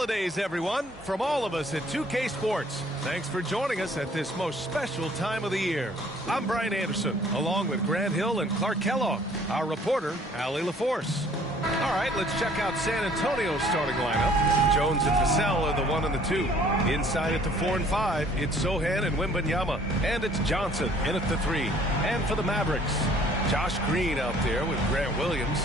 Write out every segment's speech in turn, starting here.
holidays, everyone, from all of us at 2K Sports. Thanks for joining us at this most special time of the year. I'm Brian Anderson, along with Grant Hill and Clark Kellogg. Our reporter, Allie LaForce. All right, let's check out San Antonio's starting lineup. Jones and Vassell are the 1 and the 2. Inside at the 4 and 5, it's Sohan and Wembanyama. And it's Johnson in at the 3. And for the Mavericks, Josh Green out there with Grant Williams.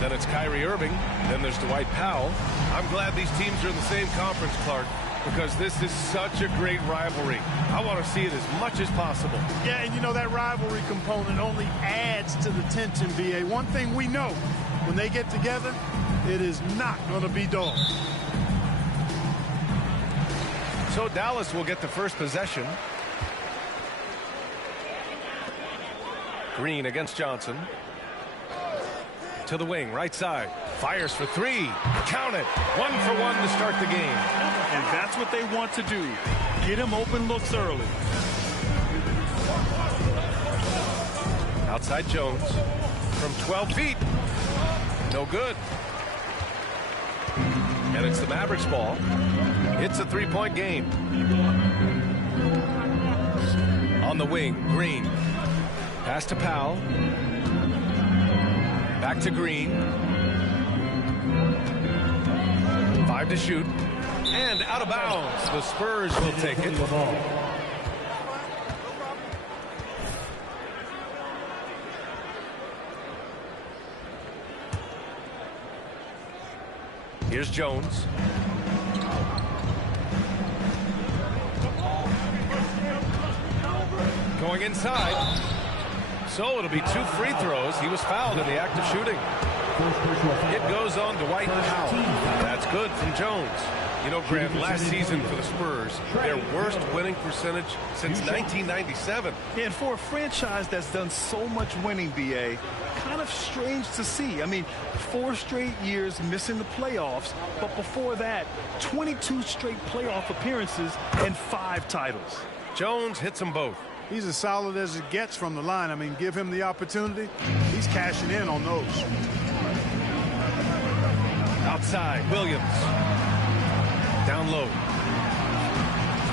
Then it's Kyrie Irving. Then there's Dwight Powell. I'm glad these teams are in the same conference, Clark, because this is such a great rivalry. I want to see it as much as possible. Yeah, and you know that rivalry component only adds to the tension, B.A. One thing we know, when they get together, it is not going to be dull. So Dallas will get the first possession. Green against Johnson. To the wing, right side. Fires for 3. Count it. 1 for 1 to start the game. And that's what they want to do. Get him open looks early. Outside Jones. From 12 feet. No good. And it's the Mavericks ball. It's a 3-point game. On the wing, Green. Pass to Powell. Back to Green. 5 to shoot. And out of bounds. The Spurs will take it. Here's Jones. Going inside. So it'll be 2 free throws. He was fouled in the act of shooting. It goes on to Dwight Powell. That's good from Jones. You know, Grant, last season for the Spurs, their worst winning percentage since 1997. And for a franchise that's done so much winning, B.A., kind of strange to see. I mean, 4 straight years missing the playoffs, but before that, 22 straight playoff appearances and 5 titles. Jones hits them both. He's as solid as it gets from the line. I mean, give him the opportunity. He's cashing in on those. Outside, Williams. Down low.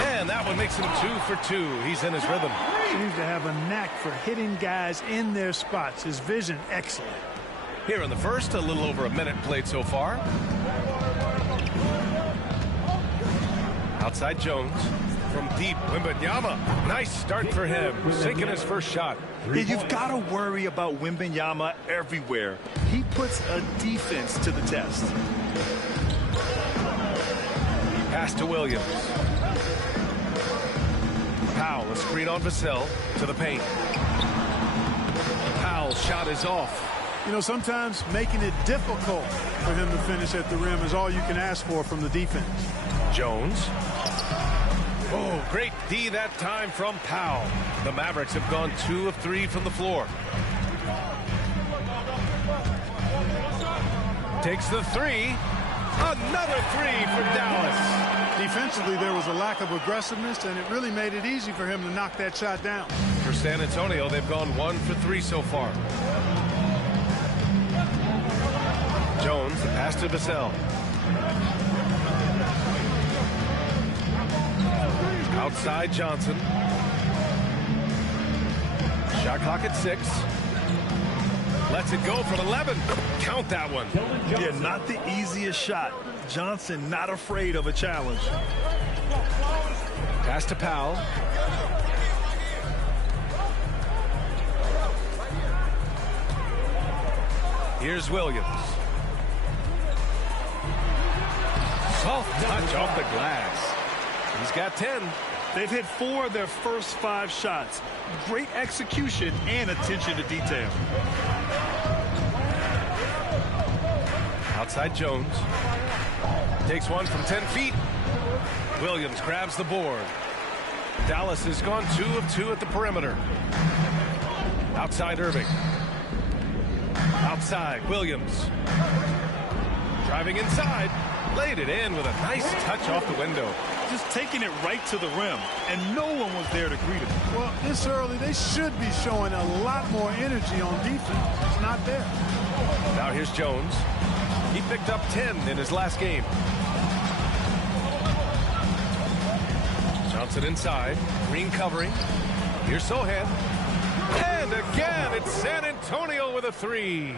And that one makes him 2 for 2. He's in his rhythm. Seems to have a knack for hitting guys in their spots. His vision, excellent. Here in the first, a little over a minute played so far. Outside Jones. From deep, Wembanyama. Nice start for him. Sinking his first shot. Yeah, you've got to worry about Wembanyama everywhere. He puts a defense to the test. Pass to Williams. Powell, a screen on Vassell to the paint. Powell's shot is off. You know, sometimes making it difficult for him to finish at the rim is all you can ask for from the defense. Jones. Oh, great D that time from Powell. The Mavericks have gone 2 of 3 from the floor. Takes the 3. Another 3 for Dallas. Defensively, there was a lack of aggressiveness, and it really made it easy for him to knock that shot down. For San Antonio, they've gone 1 for 3 so far. Jones, the pass to Vassell. Outside Johnson. Shot clock at 6. Lets it go from 11. Count that one. Yeah, not the easiest shot. Johnson not afraid of a challenge. Pass to Powell. Here's Williams. Soft touch off the glass. He's got 10. They've hit 4 of their first 5 shots. Great execution and attention to detail. Outside Jones. Takes one from 10 feet. Williams grabs the board. Dallas has gone 2 of 2 at the perimeter. Outside Irving. Outside Williams. Driving inside. Laid it in with a nice touch off the window. Just taking it right to the rim, and no one was there to greet him. Well, this early, they should be showing a lot more energy on defense. It's not there. Now here's Jones. He picked up 10 in his last game. Johnson inside. Green covering. Here's Sohan. And again, it's San Antonio with a three.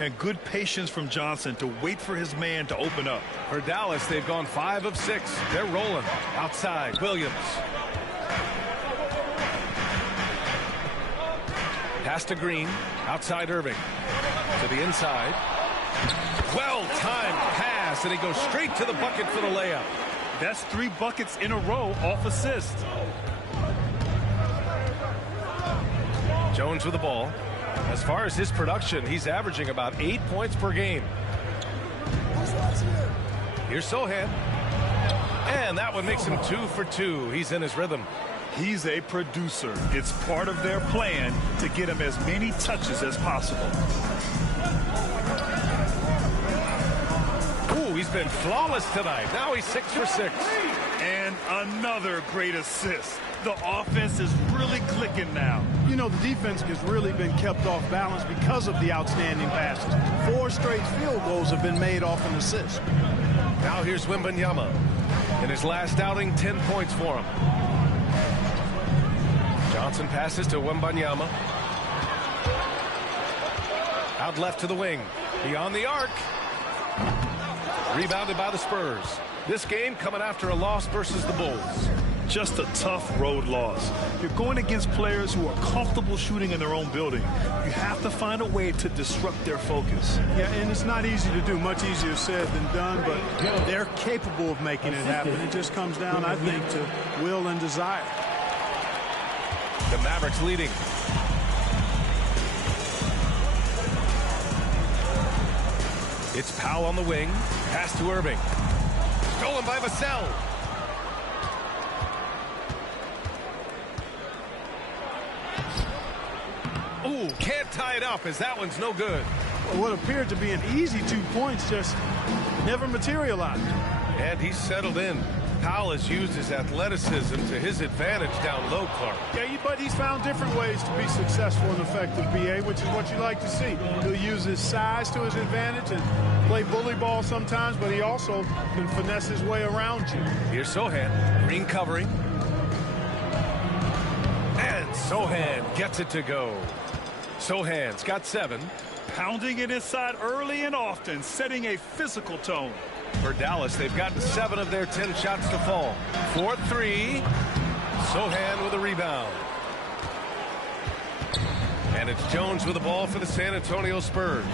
And good patience from Johnson to wait for his man to open up. For Dallas, they've gone 5 of 6. They're rolling. Outside, Williams. Pass to Green. Outside Irving. To the inside. Well-timed pass, and he goes straight to the bucket for the layup. That's 3 buckets in a row off assist. Jones with the ball. As far as his production, he's averaging about 8 points per game. Here's Sohan. And that one makes him 2 for 2. He's in his rhythm. He's a producer. It's part of their plan to get him as many touches as possible. Ooh, he's been flawless tonight. Now he's 6 for 6. And another great assist. The offense is really clicking now. You know, the defense has really been kept off balance because of the outstanding passes. 4 straight field goals have been made off an assist. Now here's Wembanyama. In his last outing, 10 points for him. Johnson passes to Wembanyama. Out left to the wing. Beyond the arc. Rebounded by the Spurs. This game coming after a loss versus the Bulls. Just a tough road loss. You're going against players who are comfortable shooting in their own building. You have to find a way to disrupt their focus. Yeah, and it's not easy to do. Much easier said than done, but they're capable of making it happen. It just comes down, I think, to will and desire. The Mavericks leading. It's Powell on the wing. Pass to Irving. Stolen by Vassell. Ooh, can't tie it up as that one's no good. Well, what appeared to be an easy 2 points just never materialized. And he's settled in. Powell has used his athleticism to his advantage down low, Clark. Yeah, but he's found different ways to be successful and effective, BA, which is what you like to see. He'll use his size to his advantage and play bully ball sometimes, but he also can finesse his way around you. Here's Sohan. Green covering. And Sohan gets it to go. Sohan's got 7. Pounding it inside early and often, setting a physical tone. For Dallas, they've gotten 7 of their 10 shots to fall. 4-3. Sohan with a rebound. And it's Jones with the ball for the San Antonio Spurs.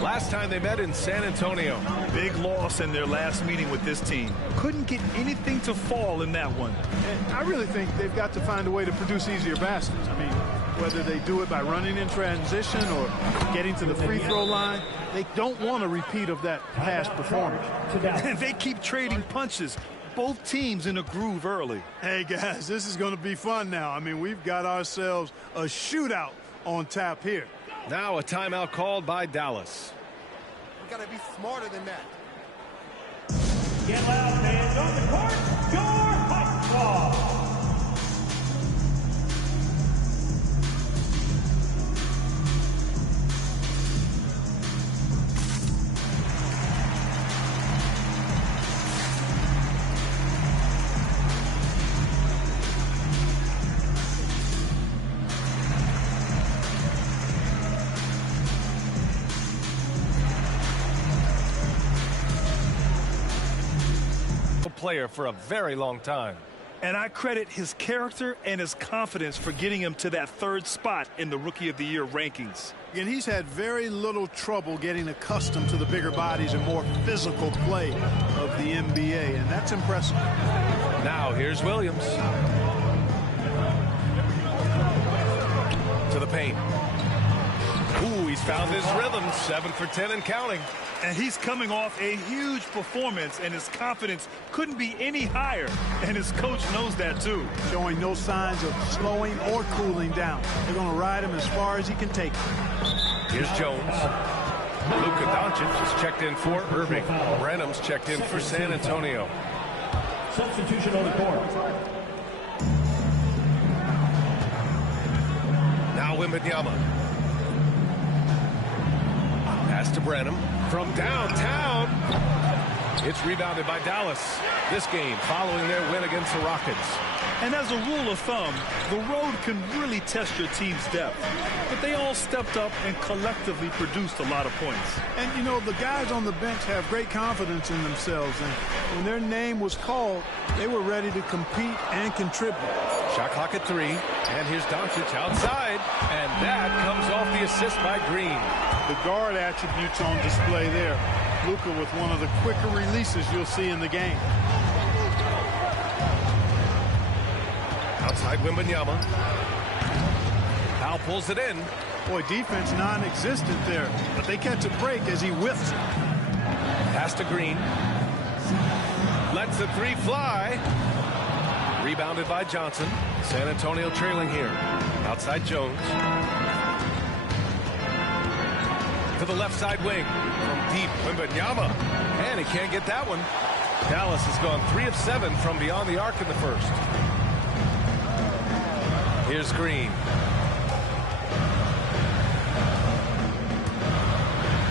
Last time they met in San Antonio. Big loss in their last meeting with this team. Couldn't get anything to fall in that one. And I really think they've got to find a way to produce easier baskets. I mean, whether they do it by running in transition or getting to the free throw line, they don't want a repeat of that past performance. And they keep trading punches. Both teams in a groove early. Hey, guys, this is going to be fun now. I mean, we've got ourselves a shootout on tap here. Now a timeout called by Dallas. We got to be smarter than that. Get loud, fans on the court. Your hot ball. Player for a very long time. And I credit his character and his confidence for getting him to that 3rd spot in the Rookie of the Year rankings. And he's had very little trouble getting accustomed to the bigger bodies and more physical play of the NBA, and that's impressive. Now here's Williams. To the paint. Ooh, he's found his rhythm. 7 for 10 and counting. And he's coming off a huge performance, and his confidence couldn't be any higher. And his coach knows that, too. Showing no signs of slowing or cooling down. They're going to ride him as far as he can take him. Here's Jones. Luka Doncic is checked in for Irving. Branham's checked in for San Antonio. Substitution on the court. Now Wembanyama. Pass to Branham. From downtown, it's rebounded by Dallas. This game following their win against the Rockets. And as a rule of thumb, the road can really test your team's depth. But they all stepped up and collectively produced a lot of points. And, you know, the guys on the bench have great confidence in themselves. And when their name was called, they were ready to compete and contribute. Shot clock at 3. And here's Doncic outside. And that comes off the assist by Green. The guard attributes on display there. Luka with one of the quicker releases you'll see in the game. Outside Wembanyama. Powell pulls it in. Boy, defense non-existent there, but they catch a break as he whiffs it. Pass to Green. Lets the 3 fly. Rebounded by Johnson. San Antonio trailing here. Outside Jones. To the left side wing. From deep, Wembanyama. And he can't get that one. Dallas has gone 3 of 7 from beyond the arc in the first. Here's Green.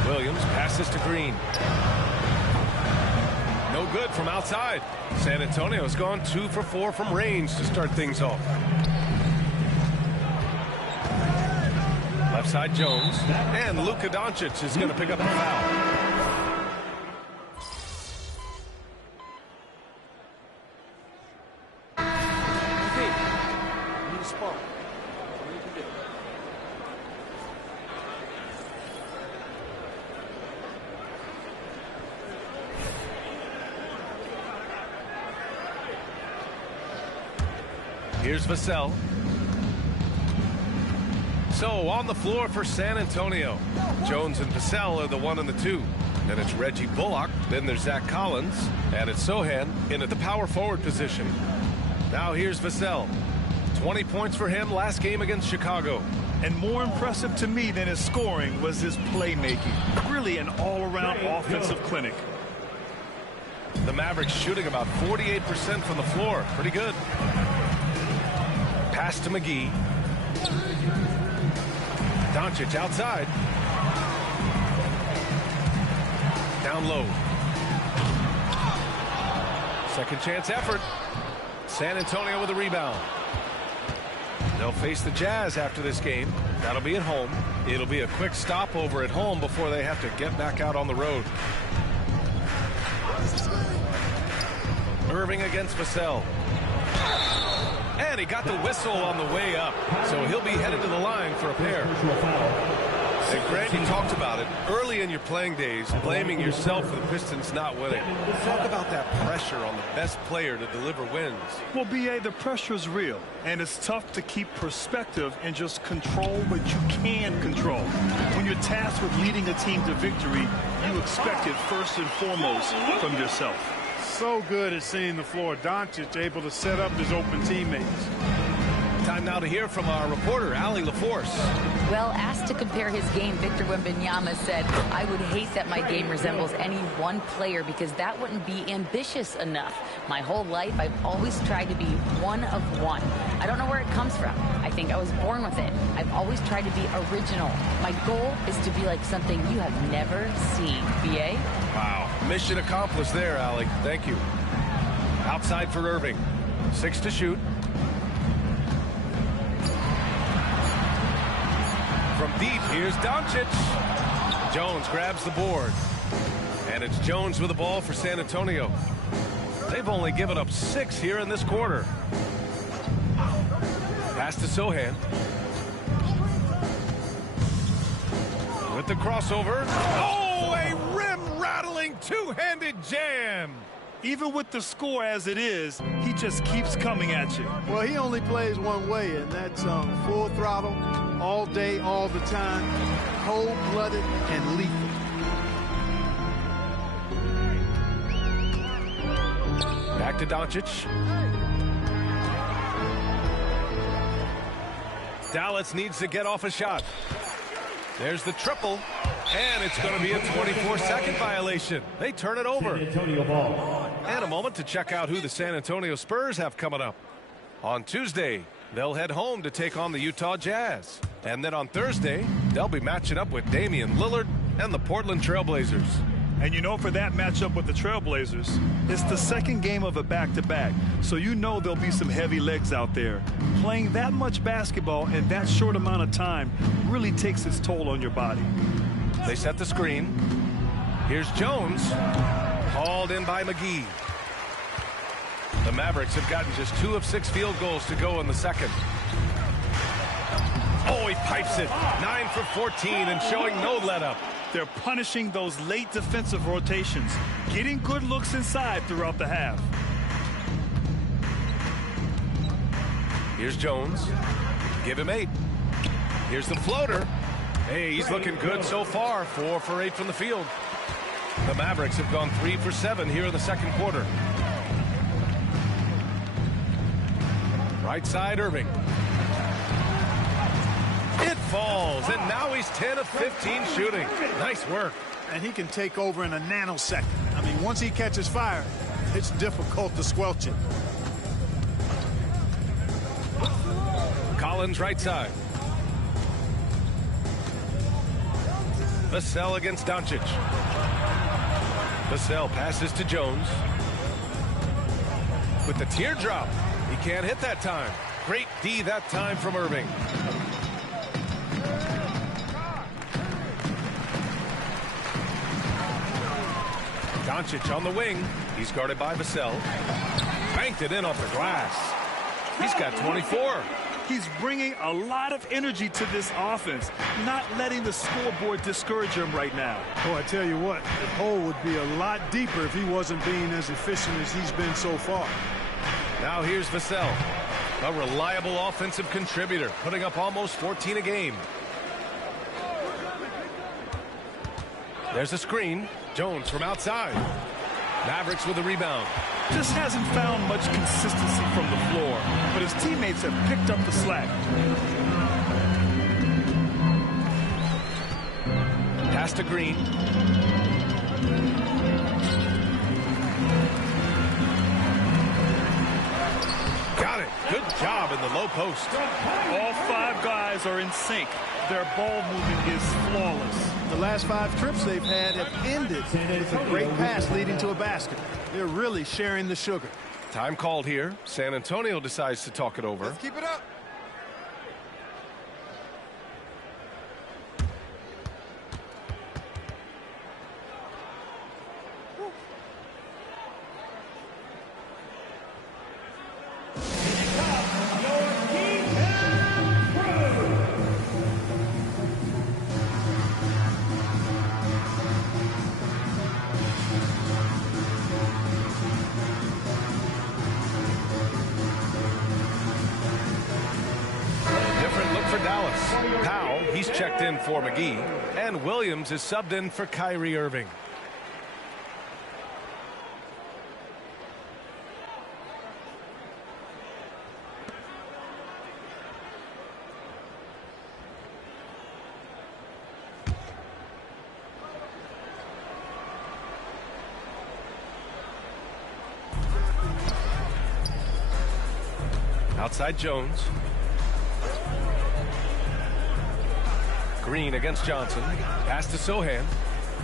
Williams passes to Green. No good from outside. San Antonio has gone 2 for 4 from range to start things off. Left side Jones. And Luka Doncic is going to pick up a foul. Here's Vassell. So on the floor for San Antonio. Jones and Vassell are the 1 and the 2. Then it's Reggie Bullock. Then there's Zach Collins. And it's Sohan in at the power forward position. Now here's Vassell. 20 points for him last game against Chicago. And more impressive to me than his scoring was his playmaking. Really an all-around offensive clinic. The Mavericks shooting about 48% from the floor. Pretty good. Pass to McGee. Doncic outside. Down low. Second chance effort. San Antonio with a rebound. They'll face the Jazz after this game. That'll be at home. It'll be a quick stopover at home before they have to get back out on the road. Irving against Vassell. And he got the whistle on the way up. So he'll be headed to the line for a pair. And Grant, you talked about it early in your playing days, blaming yourself for the Pistons not winning. Talk about that pressure on the best player to deliver wins. Well, B.A., the pressure is real, and it's tough to keep perspective and just control what you can control. When you're tasked with leading a team to victory, you expect it first and foremost from yourself. So good at seeing the floor. Doncic able to set up his open teammates. Time now to hear from our reporter, Allie LaForce. Well, asked to compare his game, Victor Wembanyama said, "I would hate that my game resembles any one player because that wouldn't be ambitious enough. My whole life, I've always tried to be one of one. I don't know where it comes from. I think I was born with it. I've always tried to be original. My goal is to be like something you have never seen." B.A.? Wow. Mission accomplished there, Allie. Thank you. Outside for Irving. 6 to shoot. From deep, here's Doncic. Jones grabs the board. And it's Jones with the ball for San Antonio. They've only given up 6 here in this quarter. Pass to Sohan. With the crossover. Oh, a rim-rattling two-handed jam. Even with the score as it is, he just keeps coming at you. Well, he only plays one way, and that's full throttle, all day, all the time, cold-blooded and lethal. Back to Doncic. Dallas needs to get off a shot. There's the triple, and it's going to be a 24-second violation. They turn it over. And a moment to check out who the San Antonio Spurs have coming up. On Tuesday, they'll head home to take on the Utah Jazz. And then on Thursday, they'll be matching up with Damian Lillard and the Portland Trail Blazers. And you know, for that matchup with the Trailblazers, it's the second game of a back-to-back. So you know there'll be some heavy legs out there. Playing that much basketball in that short amount of time really takes its toll on your body. They set the screen. Here's Jones. Hauled in by McGee. The Mavericks have gotten just 2 of 6 field goals to go in the second. Oh, he pipes it. 9 for 14 and showing no let-up. They're punishing those late defensive rotations, getting good looks inside throughout the half. Here's Jones. Give him 8. Here's the floater. Hey, he's looking good so far. 4 for 8 from the field. The Mavericks have gone 3 for 7 here in the second quarter. Right side, Irving. It falls, and now he's 10 of 15 shooting. Nice work. And he can take over in a nanosecond. I mean, once he catches fire, it's difficult to squelch it. Collins right side. Vassell against Doncic. Vassell passes to Jones. With the teardrop. He can't hit that time. Great D that time from Irving. Doncic on the wing. He's guarded by Vassell. Banked it in off the glass. He's got 24. He's bringing a lot of energy to this offense, not letting the scoreboard discourage him right now. Oh, I tell you what, the hole would be a lot deeper if he wasn't being as efficient as he's been so far. Now here's Vassell, a reliable offensive contributor, putting up almost 14 a game. There's a screen. Jones from outside. Mavericks with a rebound. Just hasn't found much consistency from the floor, but his teammates have picked up the slack. Pass to Green. Got it. Good job in the low post. All 5 guys are in sync. Their ball movement is flawless. The last 5 trips they've had have ended with a great pass leading to a basket. They're really sharing the sugar. Time called here. San Antonio decides to talk it over. Let's keep it up. He's checked in for McGee, and Williams is subbed in for Kyrie Irving. Outside Jones. Green against Johnson. Pass to Sohan.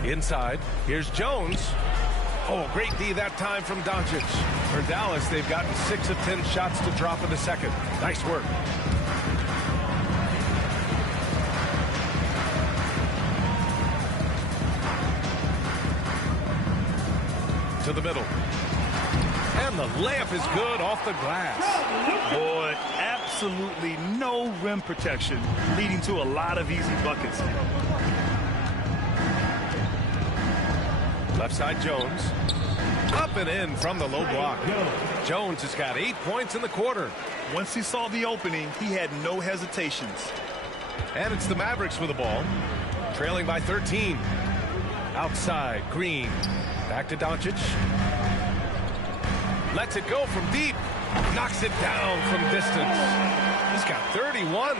Inside. Here's Jones. Oh, great D that time from Doncic. For Dallas, they've gotten 6 of 10 shots to drop in the second. Nice work. To the middle. And the layup is good off the glass. Boy, absolutely no rim protection, leading to a lot of easy buckets. Left side Jones. Up and in from the low block. Jones has got 8 points in the quarter. Once he saw the opening, he had no hesitations. And it's the Mavericks with the ball. Trailing by 13. Outside, Green. Back to Doncic. Lets it go from deep. Knocks it down from distance. He's got 31.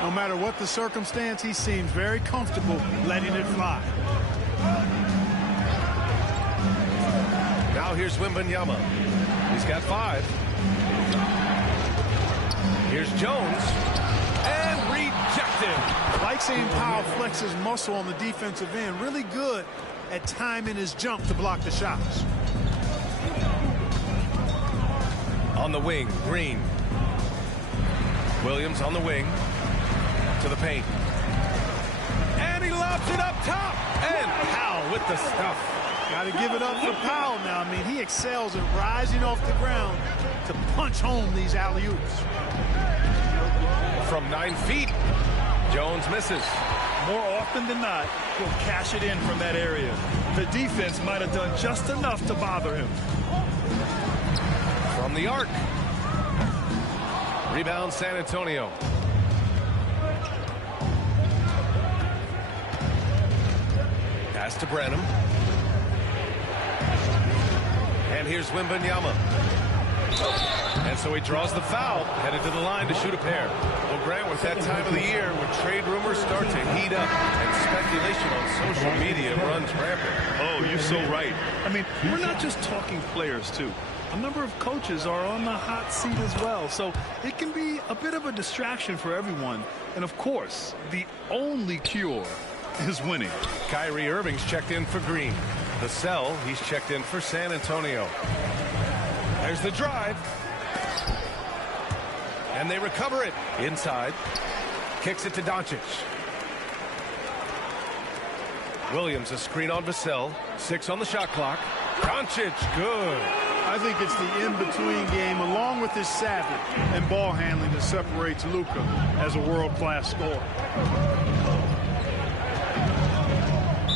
No matter what the circumstance, he seems very comfortable letting it fly. Now here's Wembanyama. He's got 5. Here's Jones. And rejected. Like seeing Powell flex his muscle on the defensive end. Really good at timing his jump to block the shots. On the wing, Green. Williams on the wing to the paint. And he lobs it up top. And Powell with the stuff. Got to give it up for Powell now. I mean, he excels at rising off the ground to punch home these alley-oops. From 9 feet, Jones misses. More often than not, he'll cash it in from that area. The defense might have done just enough to bother him. From the arc. Rebound San Antonio. Pass to Branham. And here's Wembanyama. And so he draws the foul, headed to the line to shoot a pair. Well, Grant, with that time of the year when trade rumors start to heat up and speculation on social media runs rampant. Oh, you're so right. I mean, we're not just talking players, too. A number of coaches are on the hot seat as well, so it can be a bit of a distraction for everyone. And, of course, the only cure is winning. Kyrie Irving's checked in for Green. The sell, he's checked in for San Antonio. There's the drive. And they recover it inside. Kicks it to Doncic. Williams a screen on Vassell. 6 on the shot clock. Doncic, good. I think it's the in-between game, along with his savvy and ball handling, that separates Luka as a world-class scorer.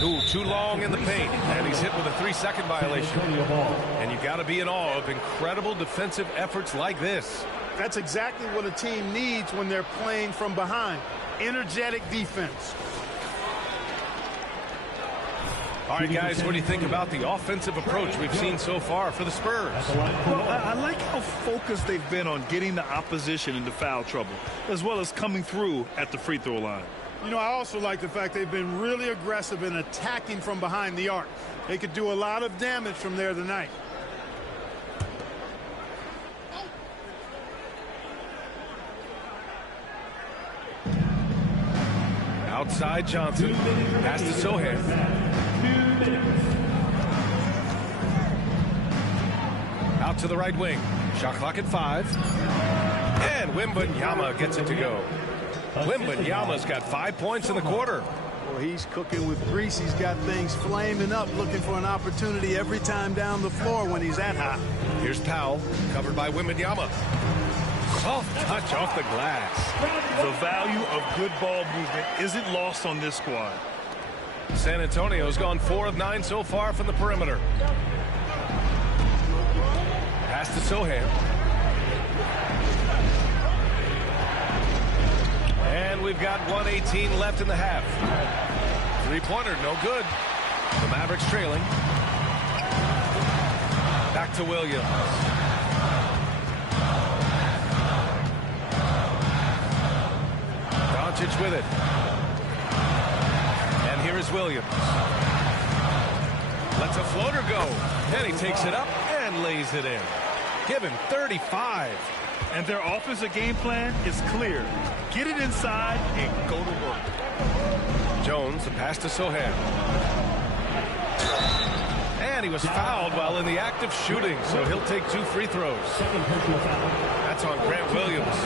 Ooh, too long in the paint, and he's hit with a 3-second violation. And you got to be in awe of incredible defensive efforts like this. That's exactly what a team needs when they're playing from behind. Energetic defense. All right, guys, what do you think about the offensive approach we've seen so far for the Spurs? Well, I like how focused they've been on getting the opposition into foul trouble, as well as coming through at the free throw line. You know, I also like the fact they've been really aggressive in attacking from behind the arc. They could do a lot of damage from there tonight. Outside Johnson. Pass to Sohan. Out to the right wing. Shot clock at 5. And Wembanyama gets it to go. Wembanyama's got 5 points in the quarter. Well, he's cooking with grease. He's got things flaming up, looking for an opportunity every time down the floor when he's that hot. Here's Powell, covered by Wembanyama. Soft touch off the glass. The value of good ball movement isn't lost on this squad. San Antonio's gone 4 of 9 so far from the perimeter. Pass to Sohan. And we've got 1:18 left in the half. Three-pointer, no good. The Mavericks trailing. Back to Williams. Doncic with it. And here is Williams. Lets a floater go. And he takes it up and lays it in. Give him 35. And their offensive game plan is clear. Get it inside and go to work. Jones, the pass to Sohan. And he was fouled while in the act of shooting, so he'll take 2 free throws. That's on Grant Williams.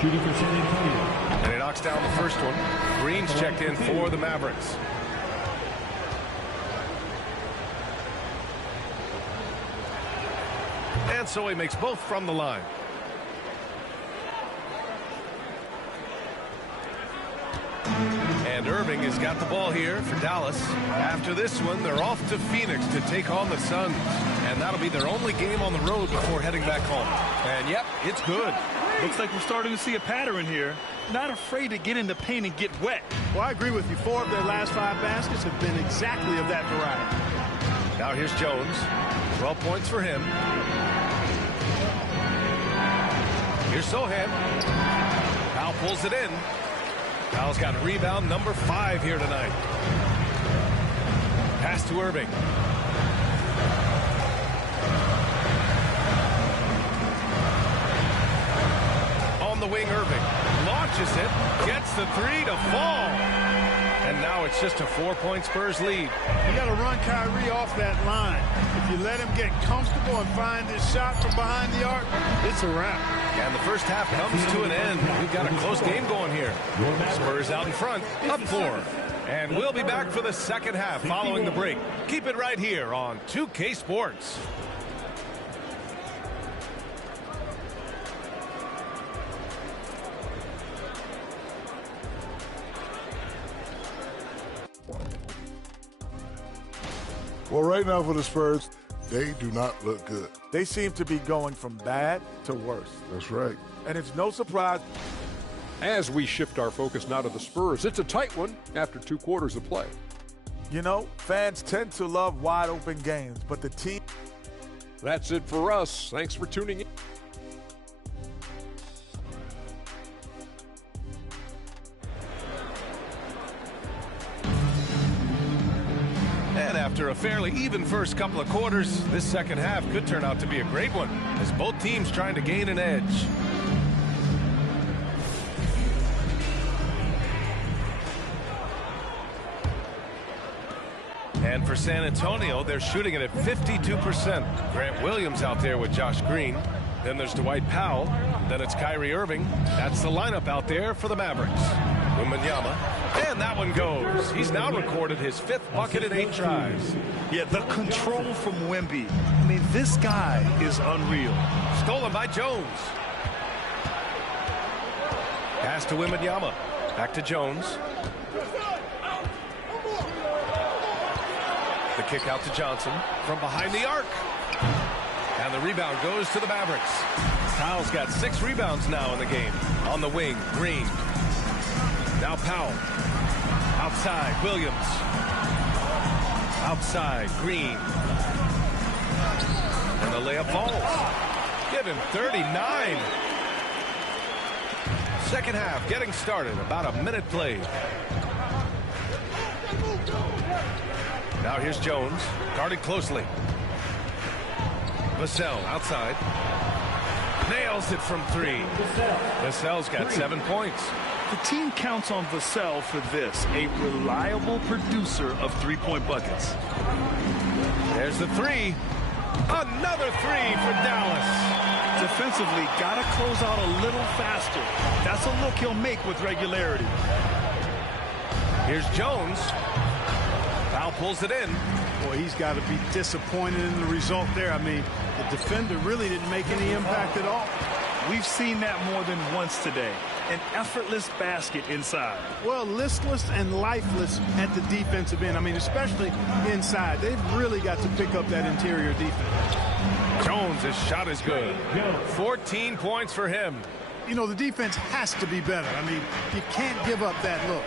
Shooting for San Antonio. And he knocks down the first one. Green's checked in for the Mavericks. And so he makes both from the line. And Irving has got the ball here for Dallas. After this one, they're off to Phoenix to take on the Suns. And that'll be their only game on the road before heading back home. And yep, it's good. Looks like we're starting to see a pattern here. Not afraid to get in the paint and get wet. Well, I agree with you. 4 of their last 5 baskets have been exactly of that variety. Now here's Jones. 12 points for him. Here's Sohan. Powell pulls it in. Powell's got rebound number 5 here tonight. Pass to Irving. On the wing, Irving launches it, gets the 3 to fall. And now it's just a 4-point Spurs lead. You got to run Kyrie off that line. If you let him get comfortable and find his shot from behind the arc, it's a wrap. And the first half comes to an end. We've got a close game going here. Spurs out in front, up 4. And we'll be back for the second half following the break. Keep it right here on 2K Sports. Well, right now for the Spurs, they do not look good. They seem to be going from bad to worse. That's right. And it's no surprise. As we shift our focus now to the Spurs, it's a tight one after 2 quarters of play. You know, fans tend to love wide open games, but the team. That's it for us. Thanks for tuning in. And after a fairly even first couple of quarters, this second half could turn out to be a great one, as both teams trying to gain an edge. And for San Antonio, they're shooting it at 52%. Grant Williams out there with Josh Green. Then there's Dwight Powell. Then it's Kyrie Irving. That's the lineup out there for the Mavericks. Wembanyama. And that one goes. He's now recorded his 5th bucket in 8 tries. Yeah, the control from Wemby. I mean, this guy is unreal. Stolen by Jones. Pass to Wembanyama. Back to Jones. The kick out to Johnson from behind the arc. And the rebound goes to the Mavericks. Powell's got 6 rebounds now in the game. On the wing, Green. Now Powell. Outside, Williams. Outside, Green. And the layup falls. Give him 39. Second half getting started. About a minute played. Now here's Jones, guarded closely. Vassell outside. Nails it from 3. Vassell's got 7 points. The team counts on Vassell for this, a reliable producer of 3-point buckets. There's the 3. Another 3 for Dallas. Defensively, got to close out a little faster. That's a look he'll make with regularity. Here's Jones. Powell pulls it in. Boy, he's got to be disappointed in the result there. I mean, the defender really didn't make any impact at all. We've seen that more than once today. An effortless basket inside. Well, listless and lifeless at the defensive end. I mean, especially inside. They've really got to pick up that interior defense. Jones, his shot is good. 14 points for him. You know, the defense has to be better. I mean, you can't give up that look.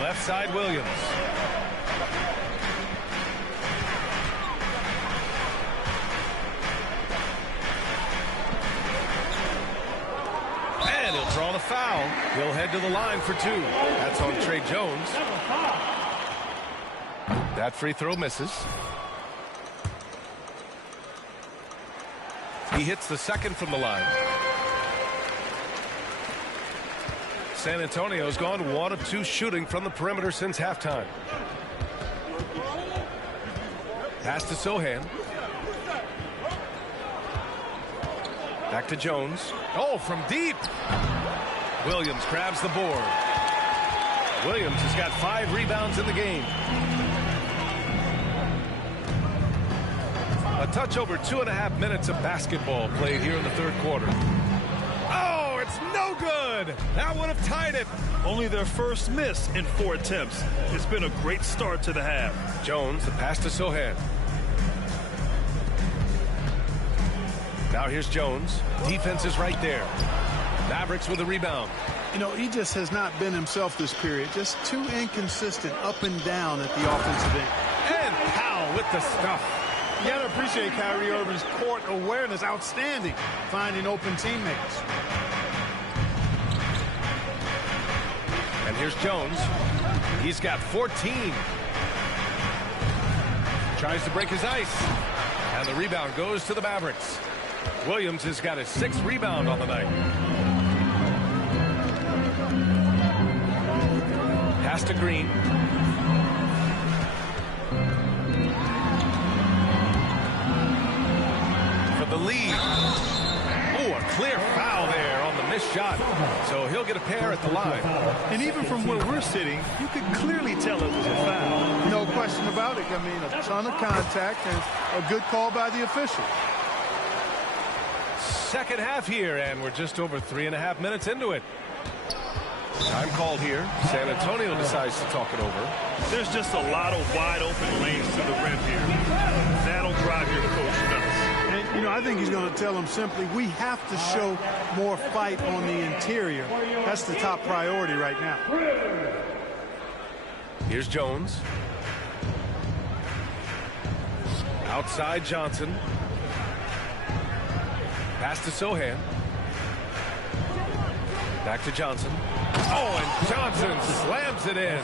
Left side, Williams. And he'll draw the foul. He'll head to the line for 2. That's on Trey Jones. That free throw misses. He hits the second from the line. San Antonio's gone 1 of 2 shooting from the perimeter since halftime. Pass to Sohan. Back to Jones. Oh, from deep. Williams grabs the board. Williams has got 5 rebounds in the game. A touch over 2.5 minutes of basketball played here in the third quarter. Oh, it's no good. That would have tied it. Only their first miss in 4 attempts. It's been a great start to the half. Jones, the pass to Sohan. Now here's Jones. Defense is right there. Mavericks with a rebound. You know, he just has not been himself this period. Just too inconsistent up and down at the offensive end. And Powell with the stuff. You got to appreciate Kyrie Irving's court awareness. Outstanding. Finding open teammates. And here's Jones. He's got 14. Tries to break his ice. And the rebound goes to the Mavericks. Williams has got his 6th rebound on the night. Pass to Green. For the lead. Oh, a clear foul there on the missed shot. So he'll get a pair at the line. And even from where we're sitting, you could clearly tell it was a foul. No question about it. I mean, a ton of contact and a good call by the official. Second half here, and we're just over 3.5 minutes into it. Time called here. San Antonio decides to talk it over. There's just a lot of wide open lanes to the rim here. That'll drive your coach nuts. And, you know, I think he's going to tell them simply, we have to show more fight on the interior. That's the top priority right now. Here's Jones. Outside Johnson. Pass to Sohan. Back to Johnson. Oh, and Johnson slams it in.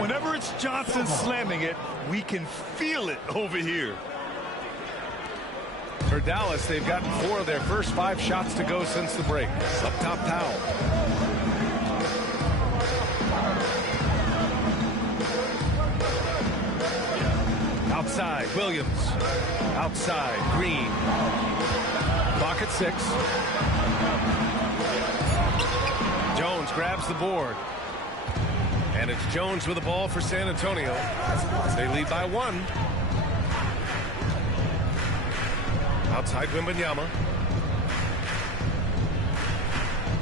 Whenever it's Johnson slamming it, we can feel it over here. For Dallas, they've gotten 4 of their first 5 shots to go since the break. Up top, Powell. Outside, Williams. Outside, Green. Clock at 6. Jones grabs the board. And it's Jones with the ball for San Antonio. They lead by 1. Outside Wembanyama.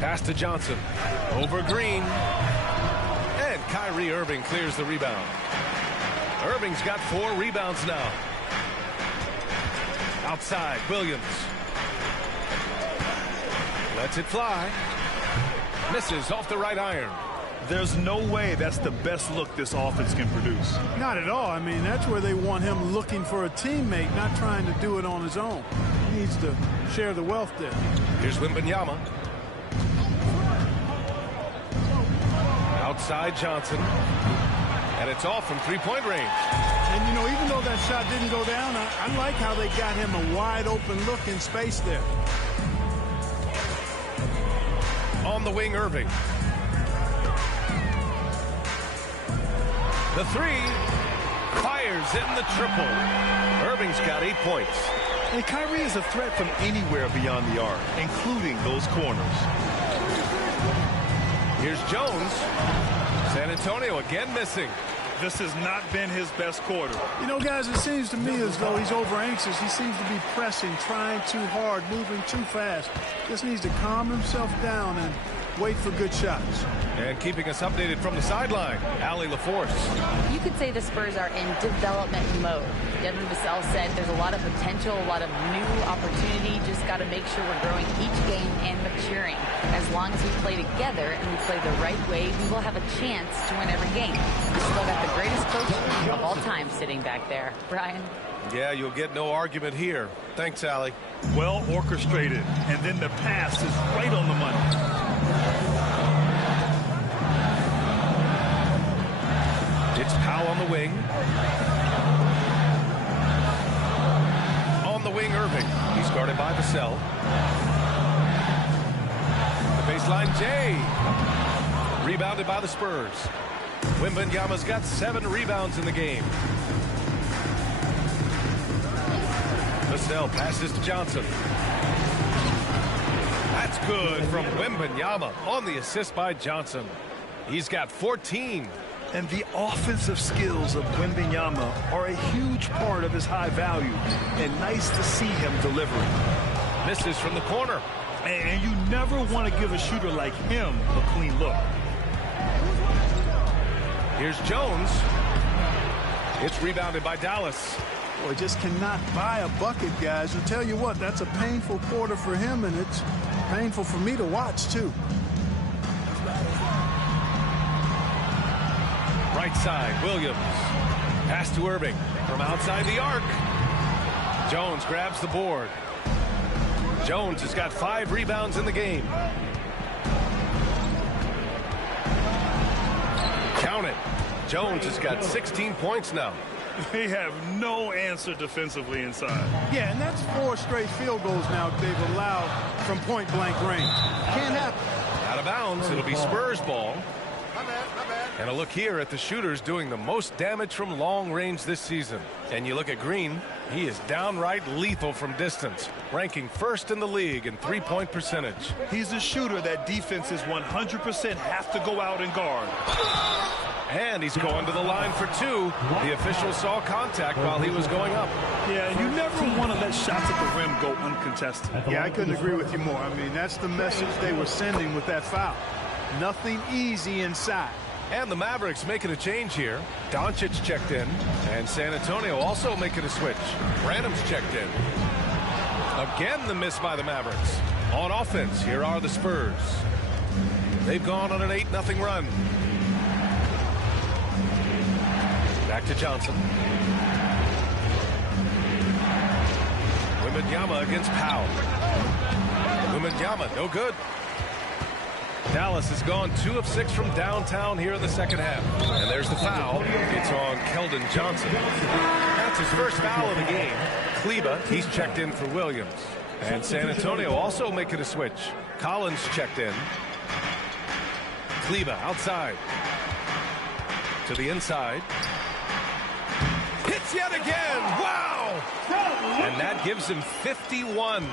Pass to Johnson. Over Green. And Kyrie Irving clears the rebound. Irving's got 4 rebounds now. Outside, Williams. Lets it fly. Misses off the right iron. There's no way that's the best look this offense can produce. Not at all. I mean, that's where they want him looking for a teammate, not trying to do it on his own. He needs to share the wealth there. Here's Wembanyama. Outside Johnson. And it's off from 3-point range. And, you know, even though that shot didn't go down, I like how they got him a wide open look in space there. On the wing, Irving. The 3 fires in the triple. Irving's got 8 points. And Kyrie is a threat from anywhere beyond the arc, including those corners. Here's Jones. San Antonio again missing. This has not been his best quarter. You know, guys, it seems to me as though he's over anxious. He seems to be pressing, trying too hard, moving too fast. Just needs to calm himself down and wait for good shots. And keeping us updated from the sideline, Allie LaForce. You could say the Spurs are in development mode. Devin Vassell said there's a lot of potential, a lot of new opportunity. Just got to make sure we're growing each game and maturing. As long as we play together and we play the right way, we will have a chance to win every game. We still got the greatest coach of all time sitting back there. Brian? Yeah, you'll get no argument here. Thanks, Allie. Well orchestrated, and then the pass is right on the money. It's Powell on the wing. On the wing, Irving. He's guarded by Vassell. The baseline, Jay. Rebounded by the Spurs. Wembanyama's got 7 rebounds in the game. Vassell passes to Johnson. That's good from Wembanyama on the assist by Johnson. He's got 14. And the offensive skills of Wembanyama are a huge part of his high value. And nice to see him delivering. Misses from the corner. And you never want to give a shooter like him a clean look. Here's Jones. It's rebounded by Dallas. Boy, just cannot buy a bucket, guys. I'll tell you what, that's a painful quarter for him, and it's painful for me to watch, too. Right side, Williams. Pass to Irving from outside the arc. Jones grabs the board. Jones has got 5 rebounds in the game. Count it. Jones has got 16 points now. They have no answer defensively inside. Yeah, and that's 4 straight field goals now they've allowed from point-blank range. Can't happen. Out of bounds. It'll be Spurs ball. And a look here at the shooters doing the most damage from long range this season. And you look at Green, he is downright lethal from distance, ranking first in the league in three-point percentage. He's a shooter that defenses 100% have to go out and guard. And he's going to the line for two. The official saw contact while he was going up. Yeah, you never want to let shots at the rim go uncontested. Yeah, I couldn't agree with you more. I mean, that's the message they were sending with that foul. Nothing easy inside. And the Mavericks making a change here. Doncic checked in. And San Antonio also making a switch. Branham's checked in. Again, the miss by the Mavericks. On offense, here are the Spurs. They've gone on an 8-0 run. Back to Johnson. Wembanyama against Powell. Wembanyama, no good. Dallas has gone 2 of 6 from downtown here in the second half. And there's the foul. It's on Keldon Johnson. That's his first foul of the game. Kleba, he's checked in for Williams. And San Antonio also making a switch. Collins checked in. Kleba outside. To the inside. Hits yet again. Wow! And that gives him 51.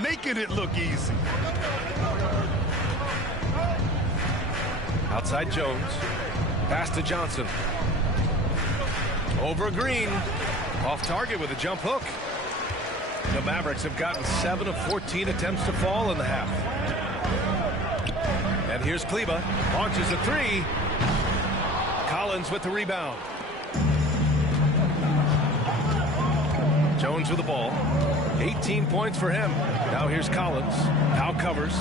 Making it look easy. Outside Jones. Pass to Johnson. Over Green. Off target with a jump hook. The Mavericks have gotten 7 of 14 attempts to fall in the half. And here's Kleba. Launches a three. Collins with the rebound. Jones with the ball. 18 points for him. Now here's Collins. Now covers.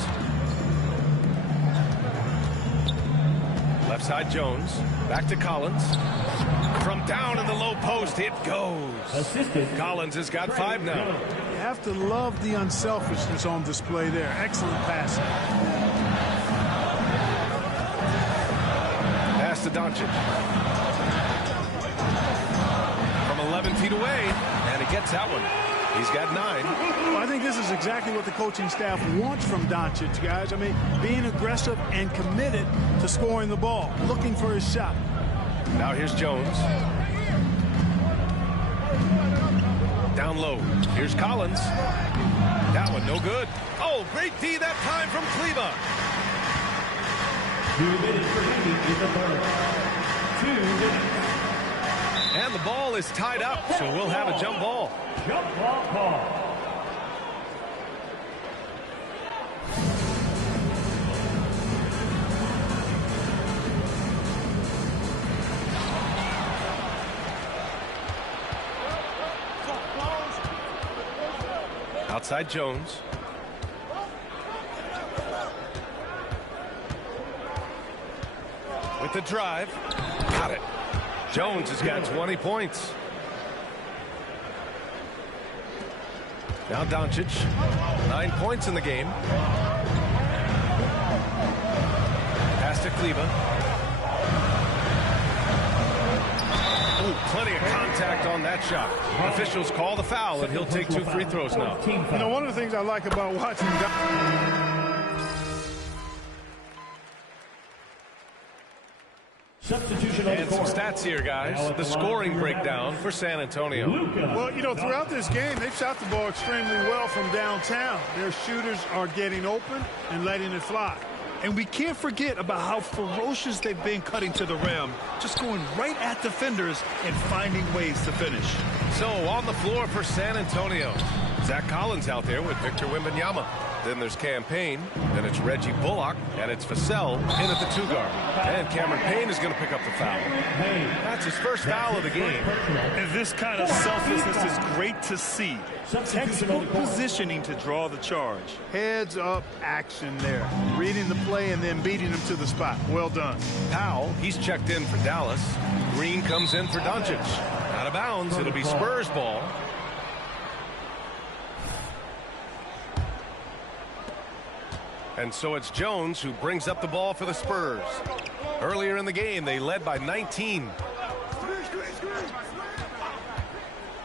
Left side Jones. Back to Collins. From down in the low post, it goes. Collins has got 5 now. You have to love the unselfishness on display there. Excellent passing. Pass to Doncic. From 11 feet away, and he gets that one. He's got 9. Well, I think this is exactly what the coaching staff wants from Doncic, guys. I mean, being aggressive and committed to scoring the ball, looking for his shot. Now here's Jones. Down low. Here's Collins. That one no good. Oh, great D that time from Kleba. 2 minutes remaining in the third. 2 minutes. And the ball is tied up, so we'll have a jump ball. Jump ball call. Outside Jones. With the drive. Got it. Jones has got 20 points. Now Doncic. 9 points in the game. Pass to Kleba. Ooh, plenty of contact on that shot. Officials call the foul, and he'll take 2 free throws now. You know, one of the things I like about watching Substitution on the And some court. stats here, guys. The scoring breakdown for San Antonio. Well, you know, throughout this game, they've shot the ball extremely well from downtown. Their shooters are getting open and letting it fly. And we can't forget about how ferocious they've been cutting to the rim, just going right at defenders and finding ways to finish. So on the floor for San Antonio, Zach Collins out there with Victor Wembanyama. Then there's Campaign, then it's Reggie Bullock, and it's Vassell in at the 2 guard. And Cameron Payne is going to pick up the foul. That's his first foul of the game. And this kind of selflessness is great to see. Textbook positioning to draw the charge. Heads up action there. Reading the play and then beating them to the spot. Well done. Powell, he's checked in for Dallas. Green comes in for Doncic. Out of bounds, it'll be Spurs ball. And so it's Jones who brings up the ball for the Spurs. Earlier in the game, they led by 19.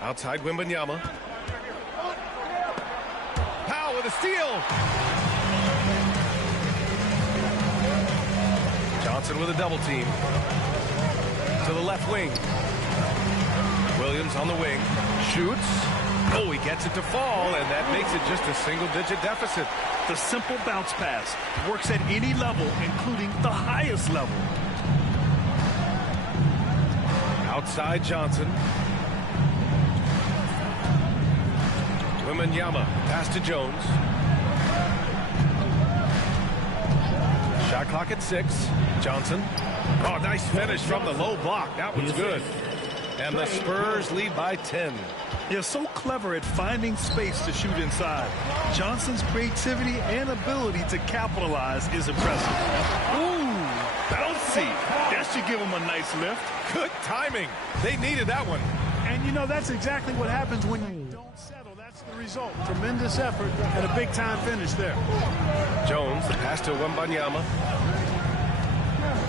Outside Wembanyama. Powell with a steal. Johnson with a double team. To the left wing. Williams on the wing. Shoots. Oh, he gets it to fall, and that makes it just a single-digit deficit. The simple bounce pass works at any level, including the highest level. Outside Johnson. Wembanyama. Pass to Jones. Shot clock at 6. Johnson. Oh, nice finish from the low block. That one's good. And the Spurs lead by 10. They're so clever at finding space to shoot inside. Johnson's creativity and ability to capitalize is impressive. Ooh, bouncy. That should give him a nice lift. Good timing. They needed that one. And, you know, that's exactly what happens when you don't settle. That's the result. Tremendous effort and a big-time finish there. Jones, the pass to Wembanyama.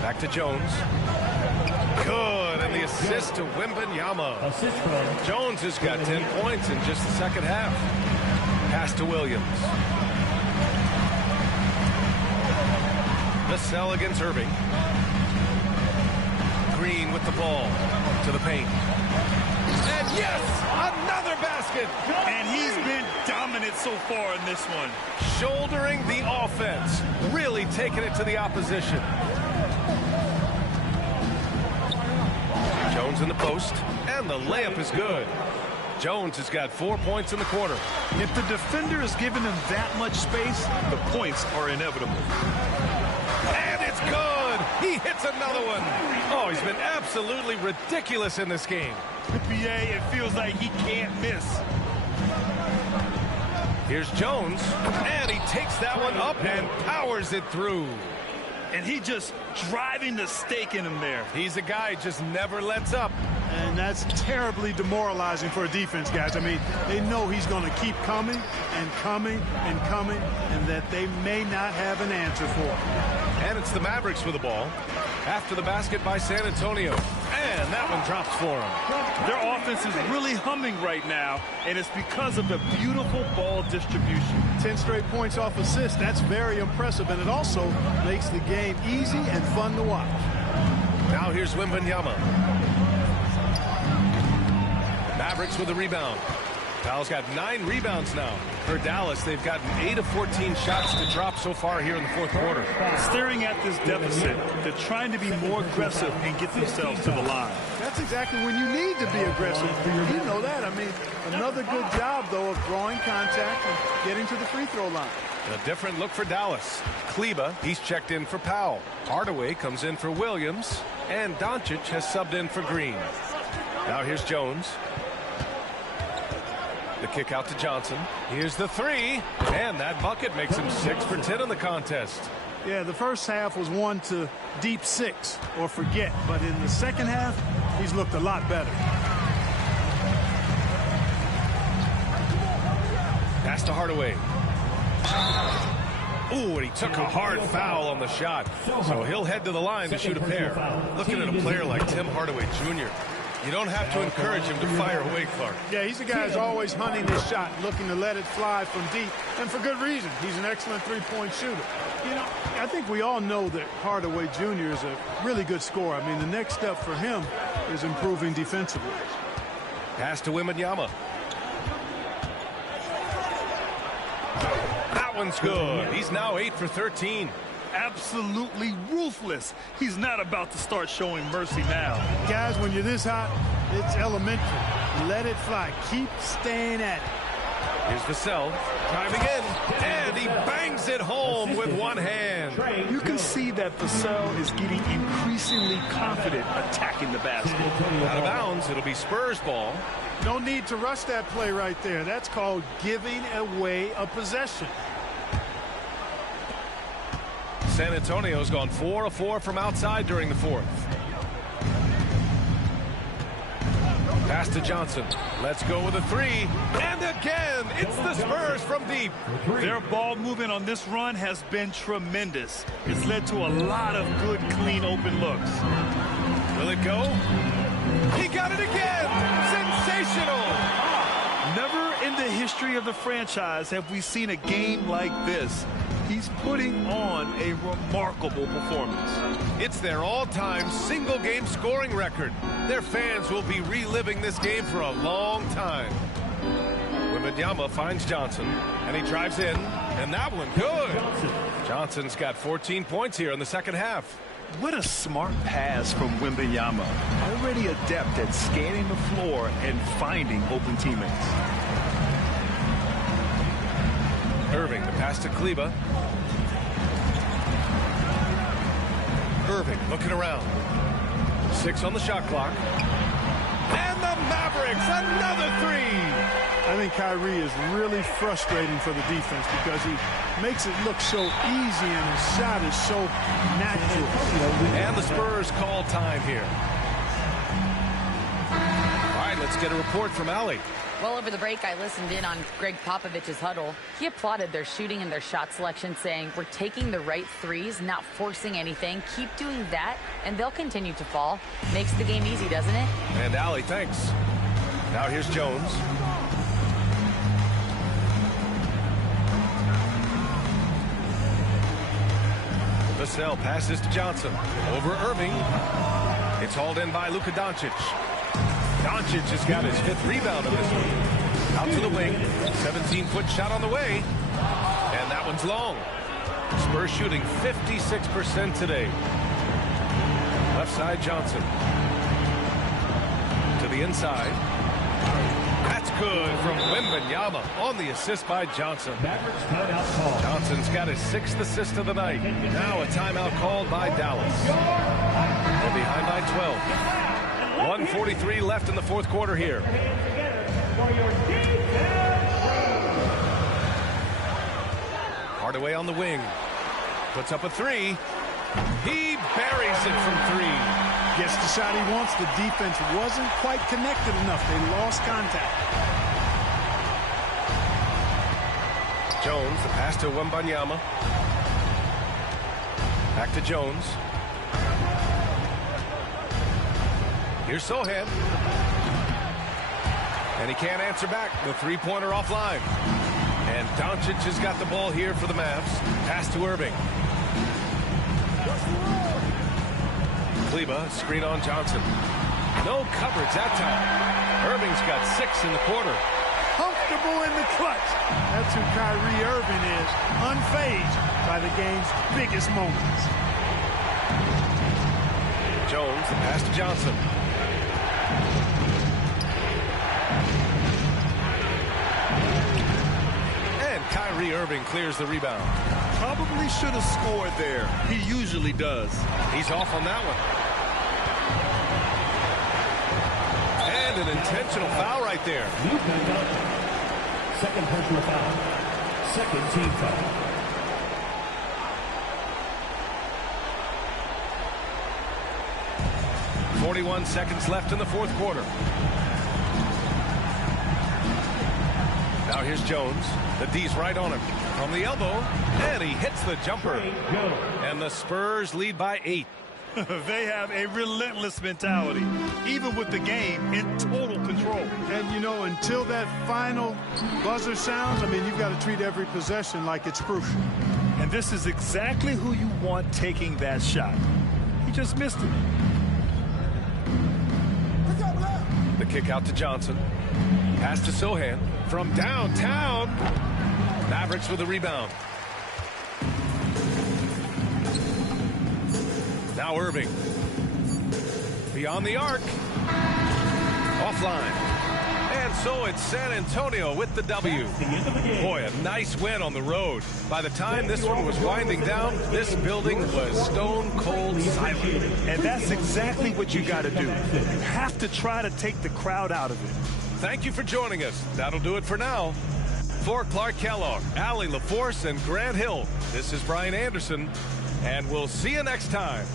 Back to Jones. Good, and the assist to Wembanyama. Jones has got 10 points in just the second half. Pass to Williams. Vassell against Irving. Green with the ball to the paint. And yes, another basket. And he's been dominant so far in this one. Shouldering the offense, really taking it to the opposition. Jones in the post, and the layup is good. Jones has got 4 points in the quarter. If the defender is giving him that much space, the points are inevitable. And it's good. He hits another one. Oh, he's been absolutely ridiculous in this game. BA, it feels like he can't miss. Here's Jones, and he takes that one up and powers it through. And he just driving the stake in him there. He's a guy who just never lets up. And that's terribly demoralizing for a defense, guys. I mean, they know he's going to keep coming and coming and coming, and that they may not have an answer for. And it's the Mavericks with the ball. After the basket by San Antonio. And that one drops for them. Their offense is really humming right now, and it's because of the beautiful ball distribution. 10 straight points off assists. That's very impressive, and it also makes the game easy and fun to watch. Now here's Wembanyama. Mavericks with the rebound. Powell's got 9 rebounds now. For Dallas, they've gotten 8 of 14 shots to drop so far here in the fourth quarter. Staring at this deficit, they're trying to be more aggressive and get themselves to the line. That's exactly when you need to be aggressive. You know that. I mean, another good job, though, of drawing contact and getting to the free throw line. A different look for Dallas. Kleba, he's checked in for Powell. Hardaway comes in for Williams. And Doncic has subbed in for Green. Now here's Jones. The kick out to Johnson. Here's the 3. And that bucket makes him 6 for 10 in the contest. Yeah, the first half was one to deep 6 or forget. But in the second half, he's looked a lot better. Pass to Hardaway. Ooh, and he took a hard foul on the shot. So he'll head to the line to shoot a pair. Looking at a player like Tim Hardaway Jr., you don't have to encourage him to fire away, Clark. Yeah, he's a guy who's always hunting his shot, looking to let it fly from deep, and for good reason. He's an excellent three-point shooter. You know, I think we all know that Hardaway Jr. is a really good scorer. I mean, the next step for him is improving defensively. Pass to Wembanyama. That one's good. He's now 8 for 13. Absolutely ruthless. He's not about to start showing mercy now. Guys, when you're this hot, it's elementary. Let it fly. Keep staying at it. Here's Vassell driving in, and he bangs it home with one hand. You can see that Vassell is getting increasingly confident attacking the basket. Out of bounds, it'll be Spurs ball. No need to rush that play right there. That's called giving away a possession. San Antonio's gone 4 of 4 from outside during the fourth. Pass to Johnson. Let's go with a 3. And again, it's the Spurs from deep. Their ball movement on this run has been tremendous. It's led to a lot of good, clean, open looks. Will it go? He got it again! Sensational! Never in the history of the franchise have we seen a game like this. He's putting on a remarkable performance. It's their all-time single-game scoring record. Their fans will be reliving this game for a long time. Wembanyama finds Johnson, and he drives in, and that one good. Johnson's got 14 points here in the second half. What a smart pass from Wembanyama. Already adept at scanning the floor and finding open teammates. Irving, the pass to Kleba. Irving looking around. 6 on the shot clock. And the Mavericks, another 3. I think Kyrie is really frustrating for the defense because he makes it look so easy and his shot is so natural. And the Spurs call time here. All right, let's get a report from Allie. Well, over the break, I listened in on Greg Popovich's huddle. He applauded their shooting and their shot selection, saying, we're taking the right threes, not forcing anything. Keep doing that, and they'll continue to fall. Makes the game easy, doesn't it? And Allie, thanks. Now here's Jones. Vassell passes to Johnson. Over Irving. It's hauled in by Luka Doncic. Doncic has got his 5th rebound of this one. Out to the wing. 17-foot shot on the way. And that one's long. Spurs shooting 56% today. Left side Johnson. To the inside. That's good from Wembanyama on the assist by Johnson. Johnson's got his 6th assist of the night. Now a timeout called by Dallas. They're behind by 12. 1:43 left in the 4th quarter here. Hardaway on the wing. Puts up a 3. He buries it from 3. Gets the shot he wants. The defense wasn't quite connected enough. They lost contact. Jones, the pass to Wembanyama. Back to Jones. Here's Sohan. And he can't answer back. The 3-pointer offline. And Doncic has got the ball here for the Mavs. Pass to Irving. Kleba, screen on Johnson. No coverage that time. Irving's got 6 in the quarter. Comfortable in the clutch. That's who Kyrie Irving is. Unfazed by the game's biggest moments. Jones, the pass to Johnson. And Kyrie Irving clears the rebound. Probably should have scored there. He usually does. He's off on that one. And an intentional foul right there. Second personal foul. Second team foul. .41 seconds left in the 4th quarter. Now here's Jones. The D's right on him. From the elbow. And he hits the jumper. And the Spurs lead by 8. They have a relentless mentality, even with the game in total control. And, you know, until that final buzzer sounds, I mean, you've got to treat every possession like it's crucial. And this is exactly who you want taking that shot. He just missed it. The kick out to Johnson. Pass to Sohan. From downtown. Mavericks with a rebound. Now Irving. Beyond the arc. Offline. And so it's San Antonio with the W. Boy, a nice win on the road. By the time this one was winding down, this building was stone cold silent. And that's exactly what you got to do. You have to try to take the crowd out of it. Thank you for joining us. That'll do it for now. For Clark Kellogg, Allie LaForce, and Grant Hill, this is Brian Anderson, and we'll see you next time.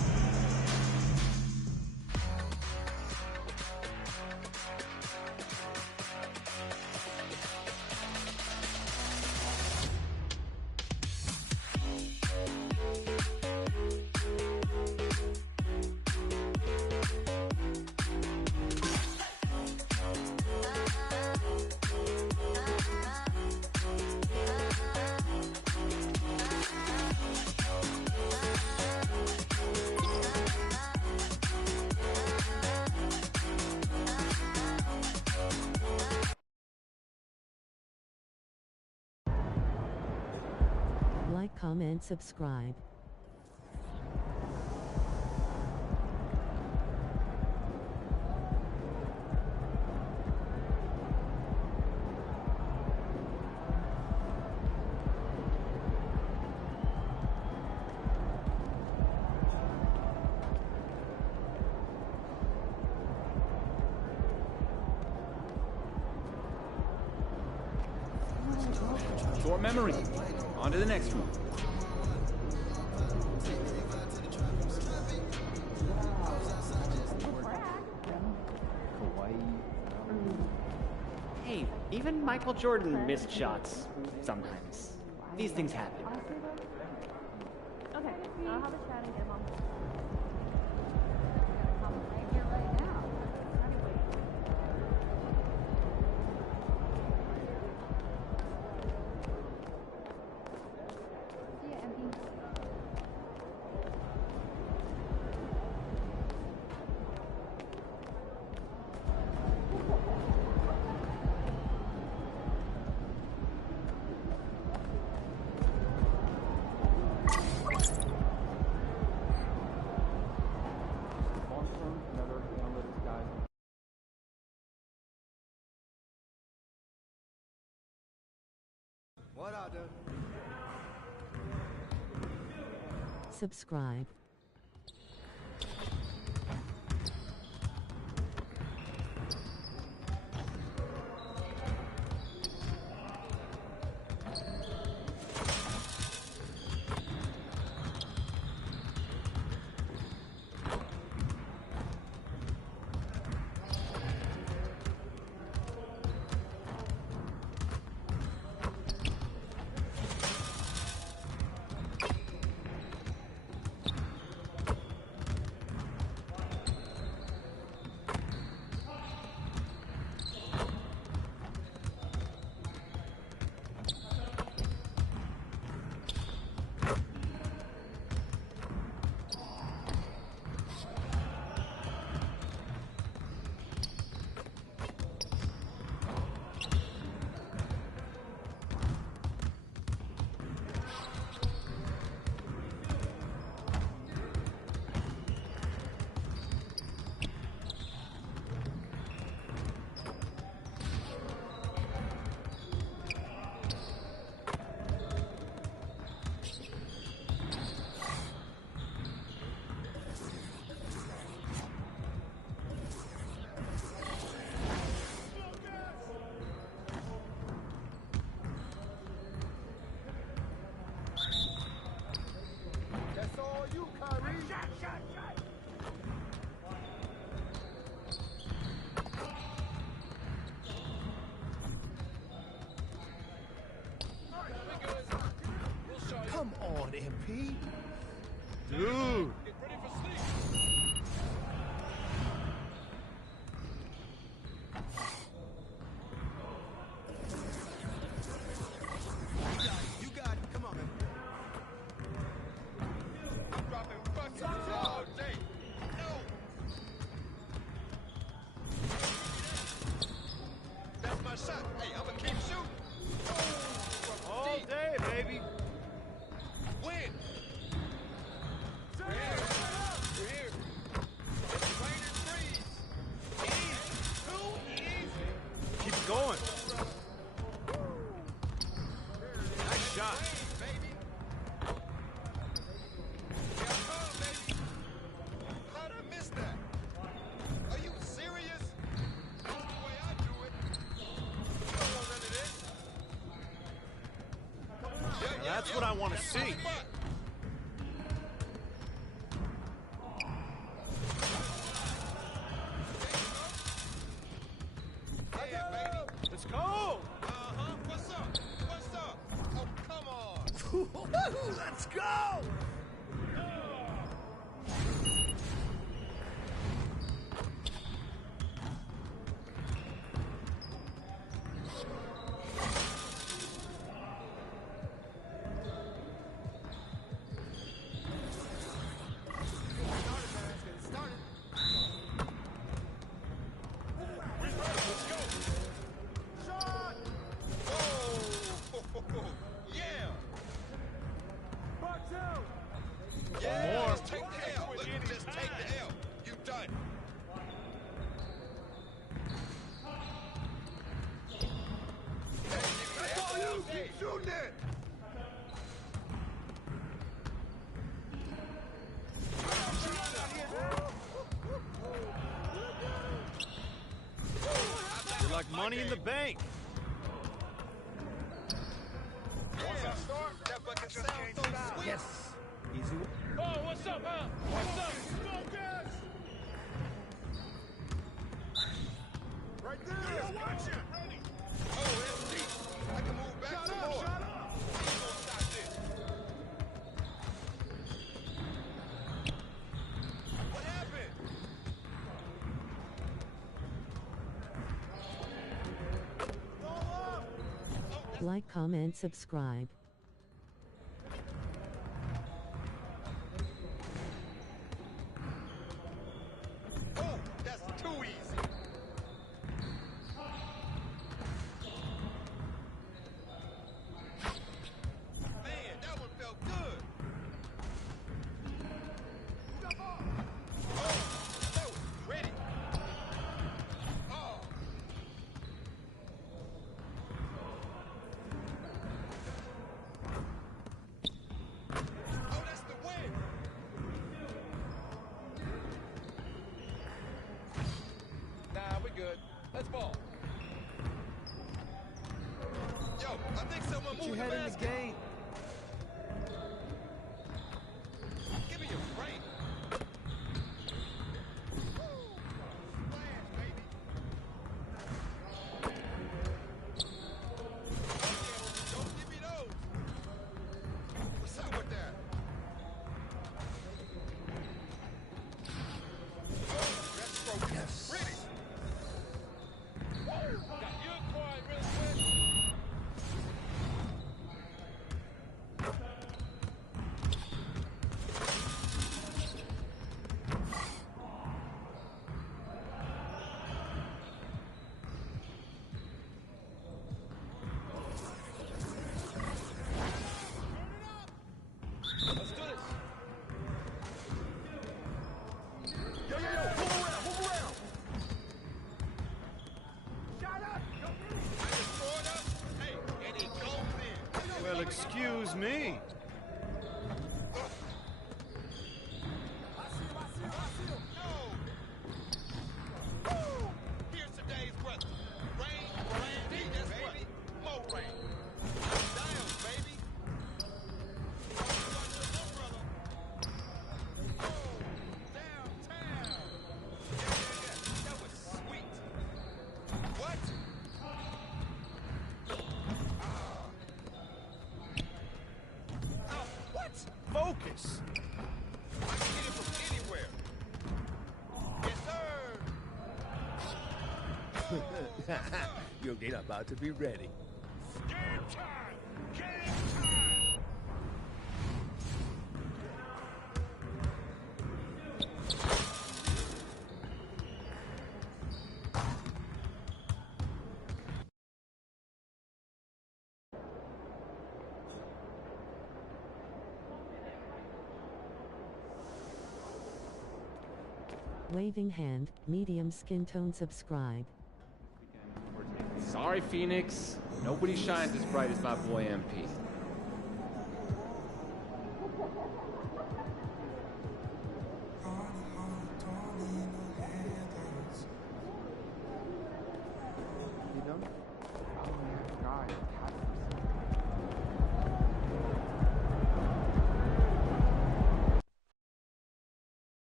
like, comment, subscribe. Short memory. On to the next one. Hey, even Michael Jordan missed shots sometimes. These things happen. Okay, I'll have a chat and get mom. What I do? Subscribe. Come on, MP. Dude. You got it. Come on, man. I'm dropping buckets all day. No. That's my shot. Hey, I'm gonna keep shooting. All day, baby. Win. We're here. We're here. It's rain and freeze. Easy. Too easy. Keep it going. Nice shot. Baby. Here I come, baby. How'd I miss that? Are you serious? That's the way I do it. You don't want none of this. That's what I want to see. Let's go. Uh-huh. What's up? What's up? Oh, come on. Let's go. Yeah, just take the L. Look, just take the L. You done. That's all you. Keep shooting it. You're like money in the bank. That bucket sounds so sweet. Yes. Easy. Oh, what's up, huh? What's up? Focus. Right there. Watch it. Oh, that's deep. I can move back some more. Shut up. He's gonna stop this. What happened? Like, comment, subscribe. Oh, that's too easy. Man, that one felt good. Oh, that was pretty. Oh. Oh, that's the win. Nah, we good. Let's ball. Yo, I think someone moved the basket. game. Give me a break. Woo! Flash, baby. Don't give me those. What's up with that? Oh, that's broken. Yes. Pretty. Woo! Got you quiet real quick. Let's do this. Yo, move around. Shut up. I just throw it up. Hey, and it goes in. Well, excuse me. No. Woo! Here's today's weather. Rain, that's baby. More rain. Dials, baby. Downtown. Yeah. That was sweet. What? What? Focus. I can get it from anywhere. Yes, sir. You're getting about to be ready. Game time! Game time! Waving hand, medium skin tone, subscribe. Sorry, Phoenix. Nobody shines as bright as my boy MP. You know?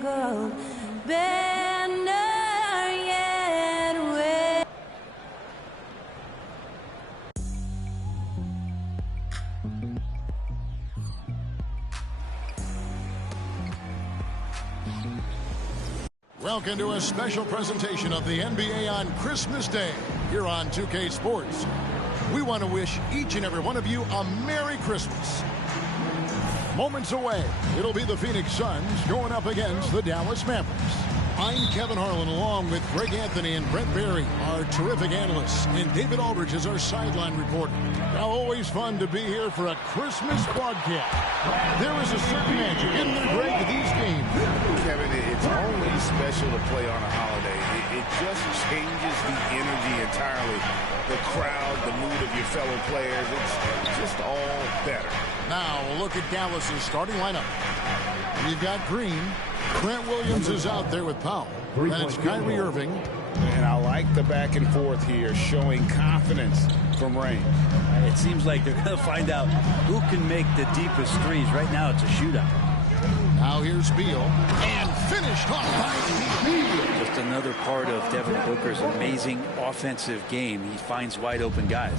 gold banner yet waving. Welcome to a special presentation of the NBA on Christmas Day here on 2K Sports. We want to wish each and every one of you a Merry Christmas. Moments away, it'll be the Phoenix Suns going up against the Dallas Mavericks. I'm Kevin Harlan along with Greg Anthony and Brent Barry, our terrific analysts, and David Aldridge is our sideline reporter. Now, always fun to be here for a Christmas broadcast. There is a certain magic in the Greg to these games. Kevin, it's only special to play on a holiday. It just changes the energy entirely. The crowd, the mood of your fellow players, it's just all better. Now, a look at Dallas's starting lineup. We've got Green. Grant Williams is out there with Powell. Then it's Kyrie Irving. And I like the back and forth here, showing confidence from range. It seems like they're going to find out who can make the deepest threes. Right now, it's a shootout. Now here's Beal. And finished off by Beal. Just another part of Devin Booker's amazing offensive game. He finds wide open guys.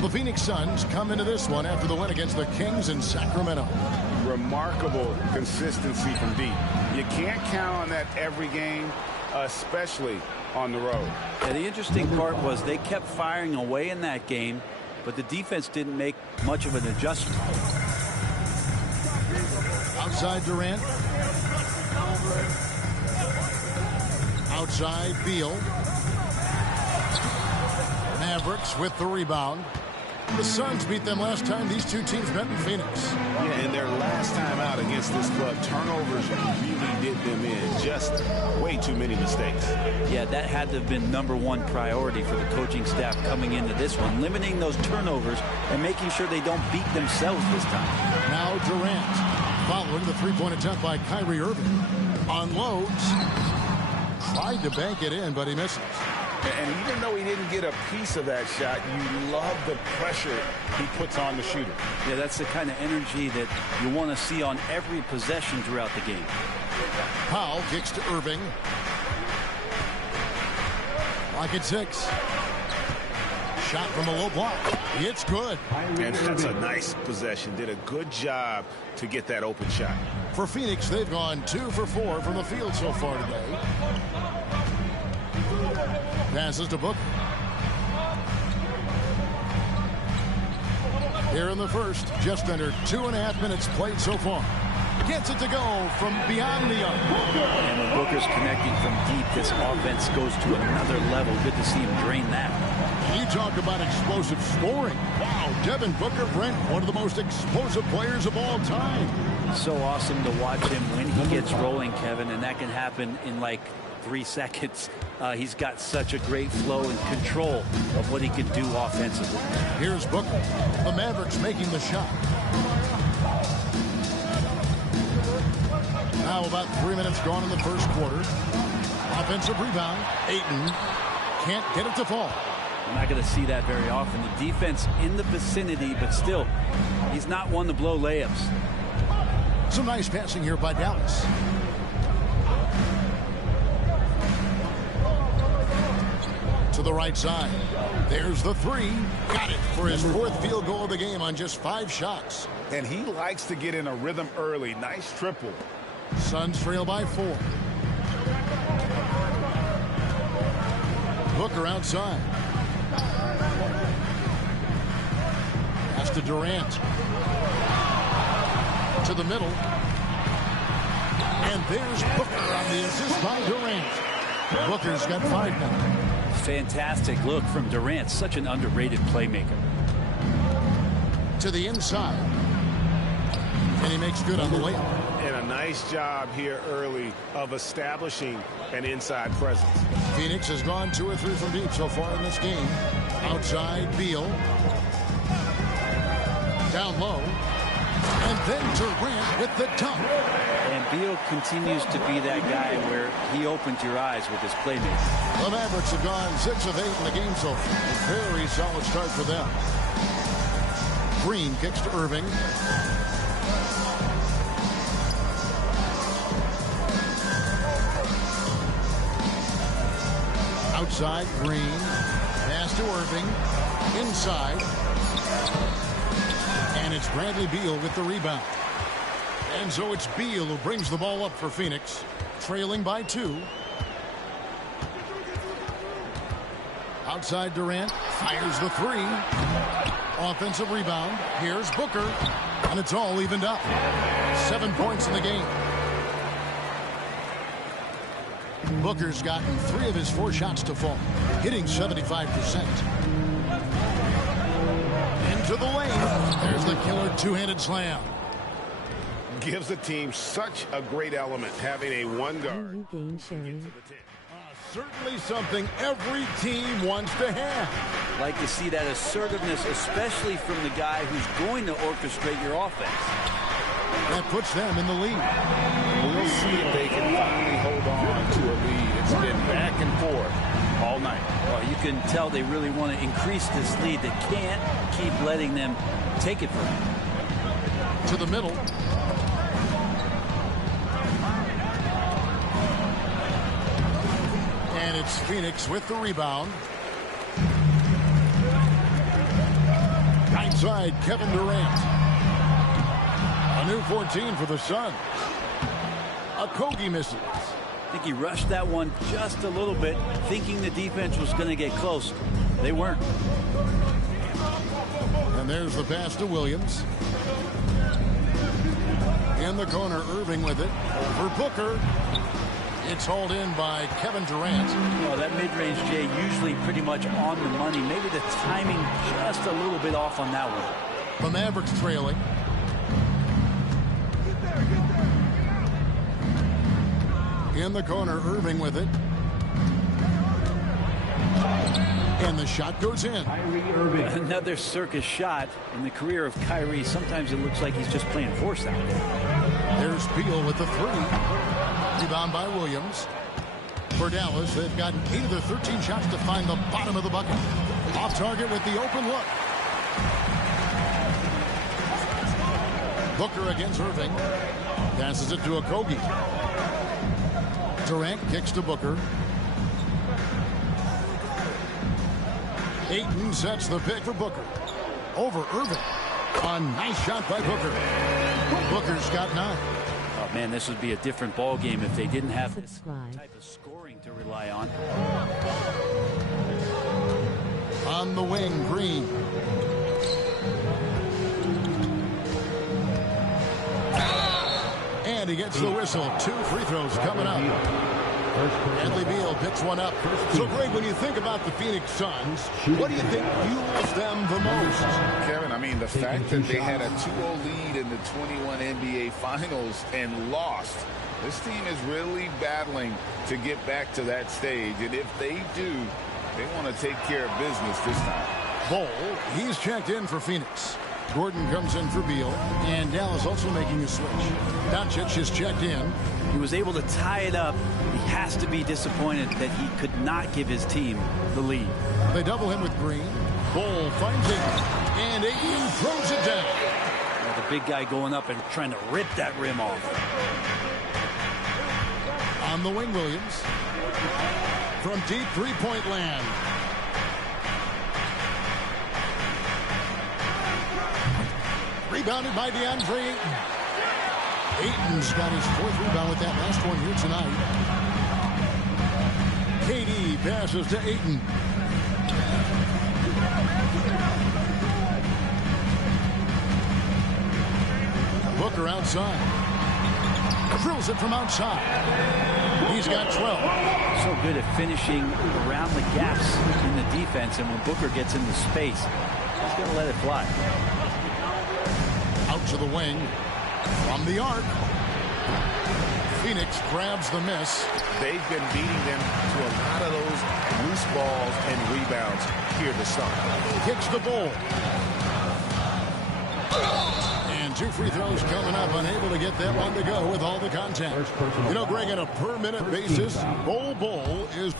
The Phoenix Suns come into this one after the win against the Kings in Sacramento. Remarkable consistency from deep. You can't count on that every game, especially on the road. Yeah, the interesting part was they kept firing away in that game, but the defense didn't make much of an adjustment. Outside Durant. Outside Beal. Mavericks with the rebound. The Suns beat them last time these two teams met in Phoenix. Yeah, and their last time out against this club, turnovers really did them in. Just way too many mistakes. Yeah, that had to have been #1 priority for the coaching staff coming into this one, limiting those turnovers and making sure they don't beat themselves this time. Now Durant, following the three-point attempt by Kyrie Irving. Unloads. Tried to bank it in, but he misses. And even though he didn't get a piece of that shot, you love the pressure he puts on the shooter. Yeah, that's the kind of energy that you want to see on every possession throughout the game. Powell kicks to Irving. Lock at 6. Shot from a low block. It's good. And that's a nice possession. Did a good job to get that open shot. For Phoenix, they've gone 2 for 4 from the field so far today. Passes to Booker. Here in the first, just under 2.5 minutes played so far. Gets it to go from beyond the arc. And when Booker's connecting from deep, this offense goes to another level. Good to see him drain that. You talk about explosive scoring. Wow, Devin Booker, Brent, one of the most explosive players of all time. So awesome to watch him when he gets rolling, Kevin, and that can happen in like 3 seconds. He's got such a great flow and control of what he can do offensively. Here's Booker. The Mavericks making the shot. Now about 3 minutes gone in the first quarter. Offensive rebound. Ayton can't get it to fall. I'm not going to see that very often. The defense in the vicinity, but still, he's not one to blow layups. Some nice passing here by Dallas. To the right side. There's the 3. Got it for his 4th field goal of the game on just 5 shots. And he likes to get in a rhythm early. Nice triple. Suns trail by 4. Booker outside. Pass to Durant. To the middle. And there's Booker on the assist by Durant. Booker's got 5 now. Fantastic look from Durant. Such an underrated playmaker. To the inside. And he makes good on the layup. And a nice job here early of establishing an inside presence. Phoenix has gone 2 or 3 from deep so far in this game. Outside Beal. Down low. And then Durant with the dunk. And Beal continues to be that guy where he opens your eyes with his playmaking. The Mavericks have gone 6 of 8 in the game so far. A very solid start for them. Green kicks to Irving. Outside, Green. Pass to Irving. Inside. And it's Bradley Beal with the rebound. And so it's Beal who brings the ball up for Phoenix, trailing by 2. Outside Durant, fires the 3. Offensive rebound. Here's Booker, and it's all evened up. 7 points in the game. Booker's gotten 3 of his 4 shots to fall, hitting 75%. Into the lane. There's the killer two-handed slam. Gives the team such a great element having a one guard. Certainly something every team wants to have. Like to see that assertiveness, especially from the guy who's going to orchestrate your offense. That puts them in the lead. We'll see if they can finally hold on to a lead. It's been back and forth all night. Well, you can tell they really want to increase this lead. They can't keep letting them take it from them. To the middle. And it's Phoenix with the rebound. Right side, Kevin Durant. A new 14 for the Suns. Okogie misses. I think he rushed that one just a little bit, thinking the defense was going to get close. They weren't. And there's the pass to Williams. In the corner, Irving with it. Over Booker. It's hauled in by Kevin Durant. Oh, that mid-range, Jay, usually pretty much on the money. Maybe the timing just a little bit off on that one. The Mavericks trailing. In the corner, Irving with it. And the shot goes in. Another circus shot in the career of Kyrie. Sometimes it looks like he's just playing force out there. There's Beal with the 3. Rebound by Williams. For Dallas, they've gotten 8 of their 13 shots to find the bottom of the bucket. Off target with the open look. Booker against Irving. Passes it to Okogie. Durant kicks to Booker. Ayton sets the pick for Booker. Over Irving. A nice shot by Booker. Booker's got 9. Oh, man, this would be a different ball game if they didn't have this type of scoring to rely on. On the wing, Green. And he gets the whistle. 2 free throws coming up. Bradley Beal picks one up. So, Greg, when you think about the Phoenix Suns, what do you think fuels them the most? Kevin, I mean, the fact that they had a 2-0 lead in the 21 NBA Finals and lost. This team is really battling to get back to that stage. And if they do, they want to take care of business this time. Bol, he's checked in for Phoenix. Gordon comes in for Beal. And Dallas also making a switch. Doncic is checked in. He was able to tie it up. He has to be disappointed that he could not give his team the lead. They double him with Green. Bol finds it. And Ayton throws it down. Well, the big guy going up and trying to rip that rim off. On the wing, Williams. From deep three-point land. Rebounded by DeAndre Ayton. Ayton's got his 4th rebound with that last one here tonight. KD passes to Ayton. Booker outside. Drills it from outside. He's got 12. So good at finishing around the gaps in the defense, and when Booker gets into space, he's going to let it fly. Out to the wing. From the arc. Phoenix grabs the miss. They've been beating them to a lot of those loose balls and rebounds here to start. Kicks the ball. And 2 free throws coming up. Unable to get that one to go with all the contact. You know, Greg, on a per-minute basis, Bol is...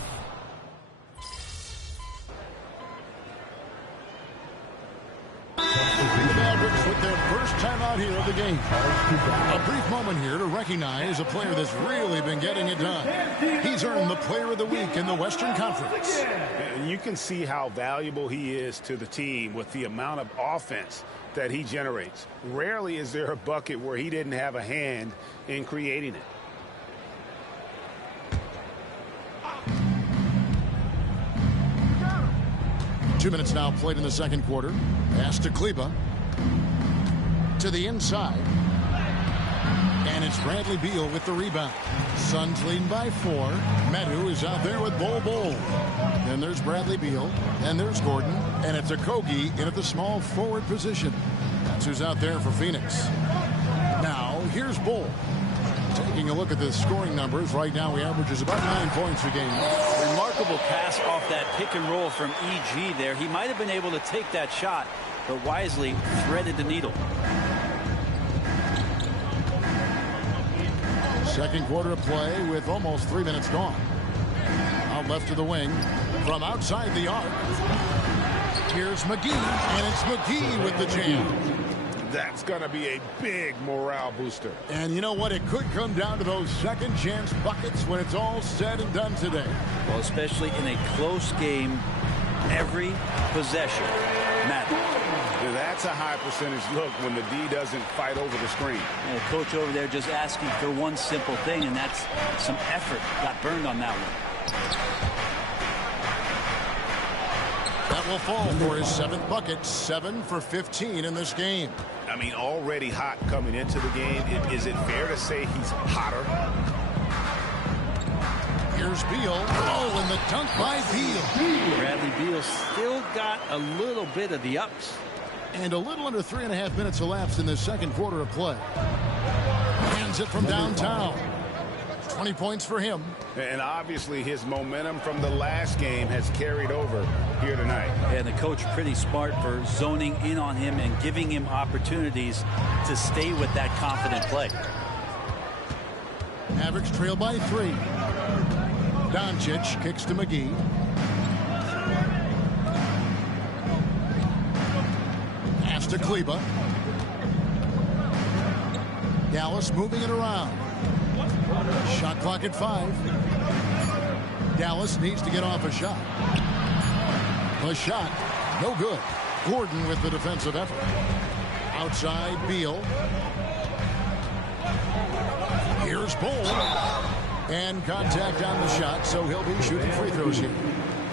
The Mavericks with their first timeout start here of the game. A brief moment here to recognize a player that's really been getting it done. He's earned the Player of the Week in the Western Conference. And you can see how valuable he is to the team with the amount of offense that he generates. Rarely is there a bucket where he didn't have a hand in creating it. Two minutes now played in the second quarter. Pass to Kleba. To the inside. And it's Bradley Beal with the rebound. Suns leading by 4. Medu is out there with Bol. Then there's Bradley Beal. And there's Gordon. And it's Okogie in at the small forward position. That's who's out there for Phoenix. Now, here's Bol. Taking a look at the scoring numbers, right now he averages about 9 points a game. Remarkable pass off that pick and roll from EG there. He might have been able to take that shot, but wisely threaded the needle. Second quarter of play with almost 3 minutes gone. Out left of the wing from outside the arc. Here's McGee, and it's McGee with the jam. That's going to be a big morale booster. And you know what? It could come down to those second chance buckets when it's all said and done today. Well, especially in a close game, every possession matters. That's a high percentage look when the D doesn't fight over the screen. And the coach over there just asking for one simple thing, and that's some effort. Got burned on that one. That will fall for his 7th bucket. 7 for 15 in this game. I mean, already hot coming into the game. Is it fair to say he's hotter? Here's Beal. Oh, and the dunk by Beal. Bradley Beal still got a little bit of the ups. And a little under 3.5 minutes elapsed in the second quarter of play. Hands it from downtown. 20 points for him. And obviously his momentum from the last game has carried over here tonight. And the coach pretty smart for zoning in on him and giving him opportunities to stay with that confident play. Mavericks trail by 3. Doncic kicks to McGee. Pass to Kleba. Dallas moving it around. Shot clock at 5. Dallas needs to get off a shot. The shot, no good. Gordon with the defensive effort. Outside, Beal. Here's Bol. And contact on the shot, so he'll be shooting free throws here.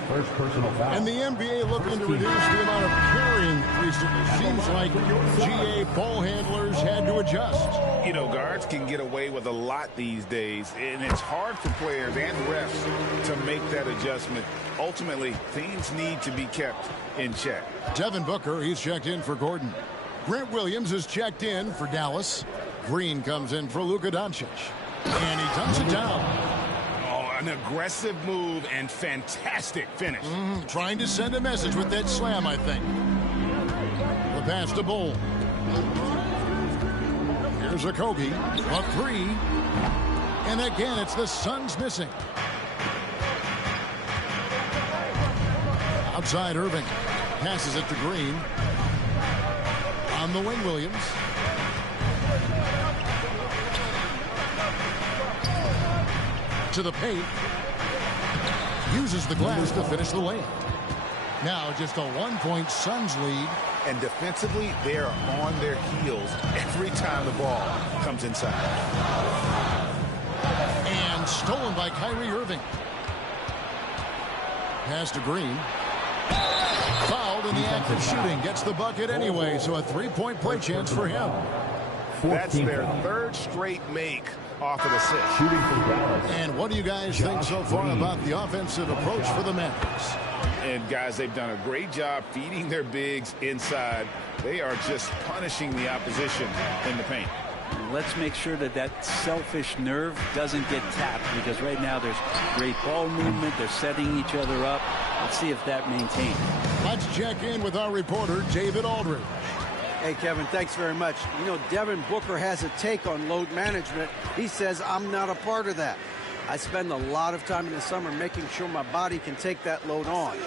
First personal foul. And the NBA looking to reduce the amount of carrying recently. Seems like GA ball handlers had to adjust. You know, guards can get away with a lot these days, and it's hard for players and refs to make that adjustment. Ultimately, things need to be kept in check. Devin Booker, he's checked in for Gordon. Grant Williams is checked in for Dallas. Green comes in for Luka Doncic. And he dumps it down. An aggressive move and fantastic finish. Trying to send a message with that slam, I think. The pass to Bol. Here's Okogie. A 3. And again, it's the Suns missing. Outside Irving. Passes it to Green. On the wing, Williams. To the paint. Uses the glass to finish the layup. Now just a 1-point Suns lead. And defensively, they are on their heels every time the ball comes inside. And stolen by Kyrie Irving. Pass to Green. Fouled in the act of shooting. Gets the bucket anyway, so a 3-point play chance for him. That's their 3rd straight make off of the 6. Shooting from Dallas. And what do you guys think so far about the offensive approach for the Mavericks? And guys, they've done a great job feeding their bigs inside. They are just punishing the opposition in the paint. Let's make sure that that selfish nerve doesn't get tapped, because right now there's great ball movement. They're setting each other up. Let's see if that maintains. Let's check in with our reporter, David Aldridge. Hey, Kevin, thanks very much. You know, Devin Booker has a take on load management. He says, I'm not a part of that. I spend a lot of time in the summer making sure my body can take that load on.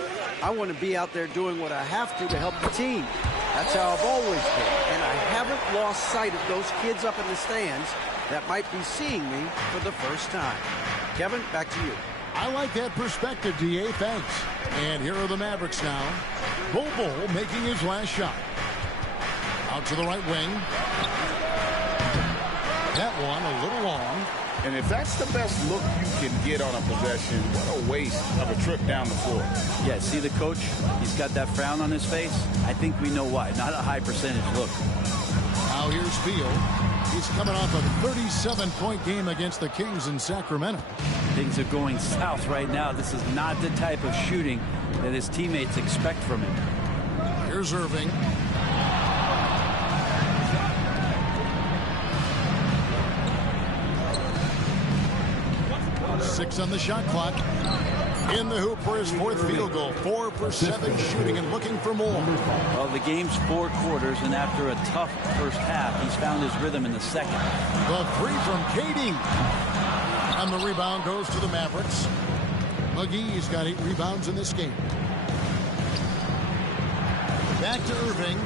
I want to be out there doing what I have to help the team. That's how I've always been. And I haven't lost sight of those kids up in the stands that might be seeing me for the first time. Kevin, back to you. I like that perspective, D.A. Thanks. And here are the Mavericks now. Bull making his last shot. Out to the right wing. That one a little long. And if that's the best look you can get on a possession, what a waste of a trip down the floor. Yeah, see the coach? He's got that frown on his face. I think we know why. Not a high percentage look. Now here's Field. He's coming off a 37-point game against the Kings in Sacramento. Things are going south right now. This is not the type of shooting that his teammates expect from him. Here's Irving. Six on the shot clock. In the hoop for his fourth field goal. 4 for 7 shooting and looking for more. Well, the game's 4 quarters, and after a tough first half, he's found his rhythm in the second. The three from KD. And the rebound goes to the Mavericks. McGee's got 8 rebounds in this game. Back to Irving.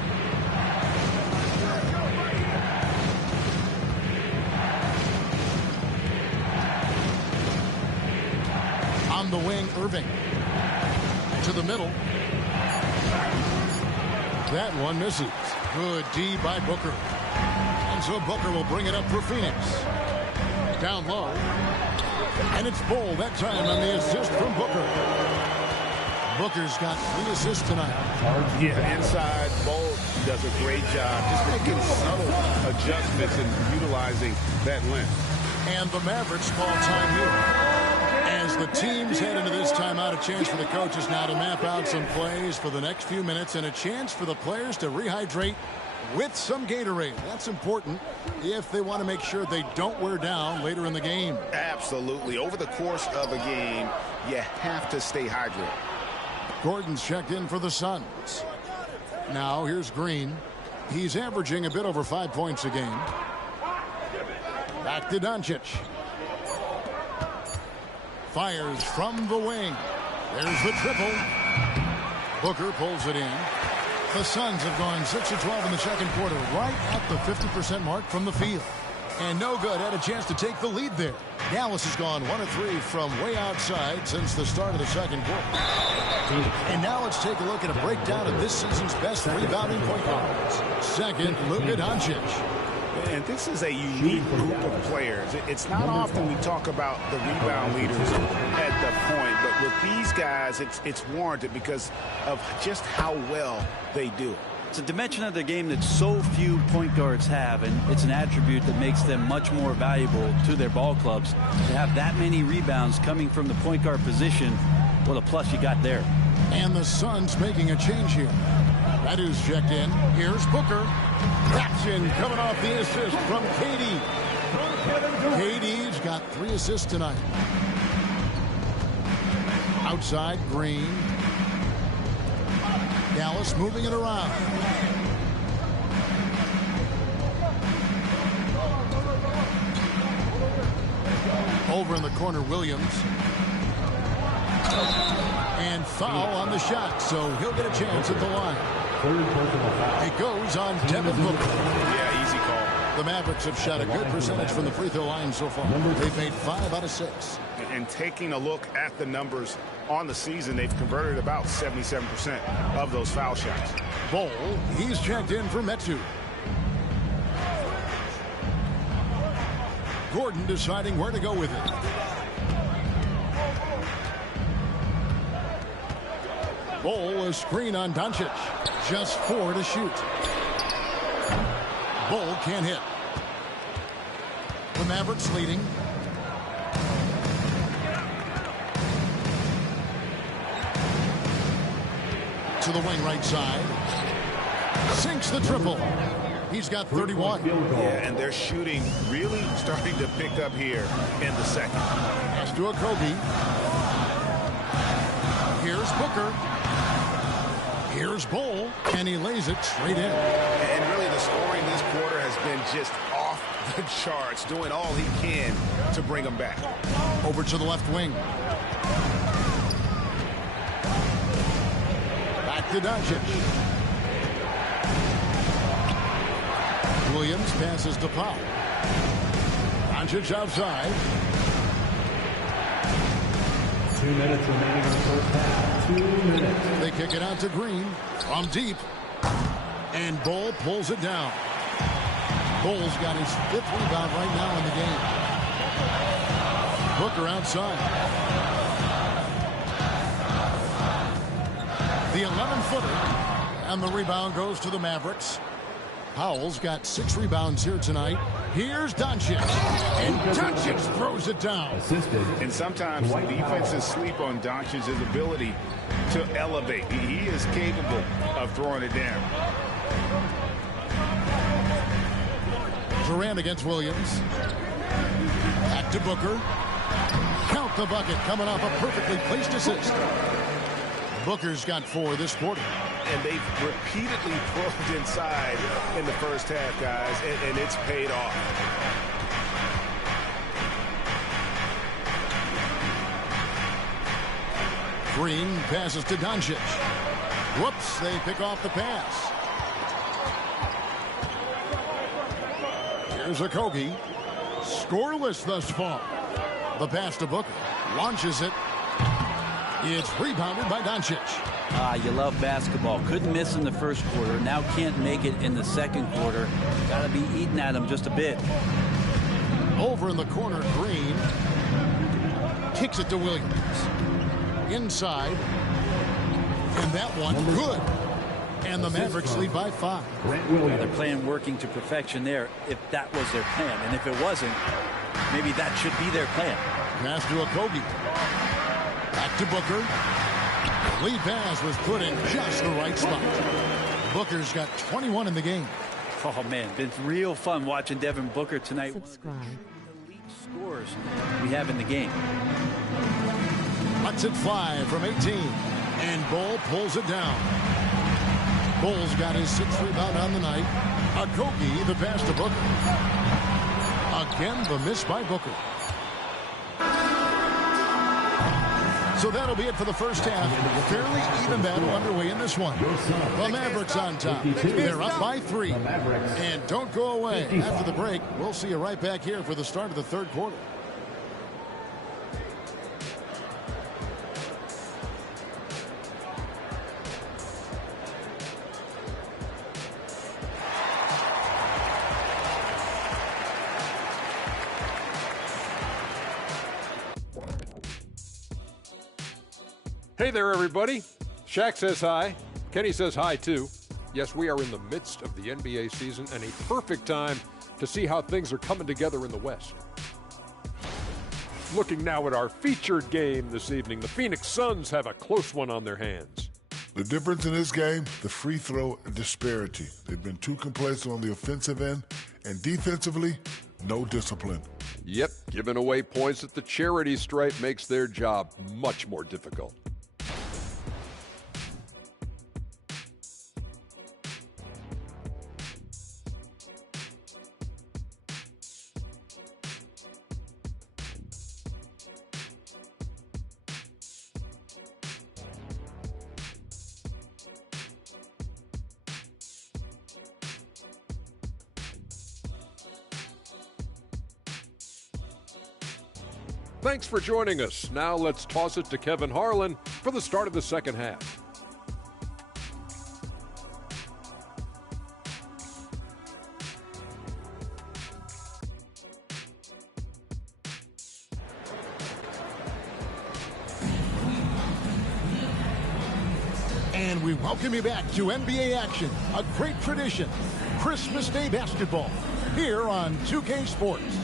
On the wing, Irving. To the middle. That one misses. Good D by Booker. And so Booker will bring it up for Phoenix. Down low. And it's Bull that time on the assist from Booker. Booker's got 3 assists tonight. Yeah, inside, Bull does a great job just making subtle adjustments and utilizing that length. And the Mavericks call time here. As the teams head into this timeout, a chance for the coaches now to map out some plays for the next few minutes and a chance for the players to rehydrate with some Gatorade. That's important if they want to make sure they don't wear down later in the game. Absolutely. Over the course of a game, you have to stay hydrated. Gordon's checked in for the Suns. Now here's Green. He's averaging a bit over 5 points a game. Back to Doncic. Fires from the wing. There's the triple. Booker pulls it in. The Suns have gone 6 of 12 in the second quarter, right at the 50% mark from the field. And no good. Had a chance to take the lead there. Dallas has gone 1 of 3 from way outside since the start of the second quarter. And now let's take a look at a breakdown of this season's best rebounding point guards. Second, Luka Doncic. And this is a unique group of players. It's not often we talk about the rebound leaders at the point, but with these guys, it's warranted because of just how well they do it. It's a dimension of the game that so few point guards have, and it's an attribute that makes them much more valuable to their ball clubs. To have that many rebounds coming from the point guard position, what a plus you got there. And the Suns making a change here. That is checked in. Here's Booker. Action coming off the assist from KD. KD's got 3 assists tonight. Outside, Green. Dallas moving it around. Over in the corner, Williams. And foul on the shot, so he'll get a chance at the line. It goes on Devin Booker. Yeah, easy call. The Mavericks have shot a good percentage from the free throw line so far. They've made 5 out of 6. And taking a look at the numbers on the season, they've converted about 77% of those foul shots. Bull, he's checked in for Metu. Gordon deciding where to go with it. Bull, a screen on Doncic. Just 4 to shoot. Bull can't hit. The Mavericks leading. To the wing right side. Sinks the triple. He's got 31. Yeah, and their shooting really starting to pick up here in the second. Pass to a Kobe. Here's Booker. Here's Bull, and he lays it straight in. And really the scoring this quarter has been just off the charts, doing all he can to bring them back. Over to the left wing. Back to Doncic. Williams passes to Powell. Doncic outside. 2 minutes remaining in the first half. 2 minutes. They kick it out to Green from deep. And Bull pulls it down. Bull's got his 5th rebound right now in the game. Booker outside. The 11-footer. And the rebound goes to the Mavericks. Powell's got 6 rebounds here tonight. Here's Doncic. And Doncic throws it down. And sometimes defenses sleep on Doncic's ability to elevate. He is capable of throwing it down. Durant against Williams. Back to Booker. Count the bucket coming off a perfectly placed assist. Booker's got 4 this quarter. And they've repeatedly probed inside in the first half, guys, and it's paid off. Green passes to Doncic. Whoops, they pick off the pass. Here's Okogie. Scoreless thus far. The pass to Booker. Launches it. It's rebounded by Doncic. You love basketball. Couldn't miss in the first quarter. Now can't make it in the second quarter. Got to be eating at him just a bit. Over in the corner, Green. Kicks it to Williams. Inside. And that one, good. And the Mavericks lead by 5. They're playing working to perfection there if that was their plan. And if it wasn't, maybe that should be their plan. Pass to Okogie. Back to Booker. Lead pass was put in just the right spot. Booker's got 21 in the game. Oh, man, been real fun watching Devin Booker tonight. Subscribe. One of the elite scores we have in the game. Lets it fly from 18. And Bull pulls it down. Bull's got his 6th rebound on the night. Okogie, the pass to Booker. Again, the miss by Booker. So that'll be it for the first half. Fairly even battle underway in this one. The Mavericks on top. They're up by 3. And don't go away. After the break, we'll see you right back here for the start of the third quarter. Hey there, everybody. Shaq says hi. Kenny says hi, too. Yes, we are in the midst of the NBA season and a perfect time to see how things are coming together in the West. Looking now at our featured game this evening, the Phoenix Suns have a close one on their hands. The difference in this game, the free throw disparity. They've been too complacent on the offensive end, and defensively, no discipline. Yep, giving away points at the charity stripe makes their job much more difficult. Thanks for joining us. Now let's toss it to Kevin Harlan for the start of the second half. And we welcome you back to NBA action, a great tradition, Christmas Day basketball, here on 2K Sports.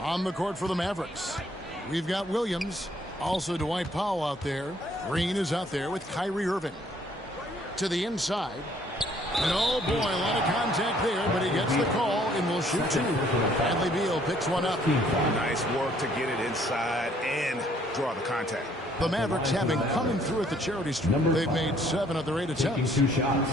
On the court for the Mavericks, we've got Williams, also Dwight Powell out there. Green is out there with Kyrie Irving. To the inside. And oh boy, a lot of contact there, but he gets the call and will shoot 2. Bradley Beal picks one up. Nice work to get it inside and draw the contact. The Mavericks having coming through at the charity stripe. They've made 7 of their 8 attempts. 2 shots.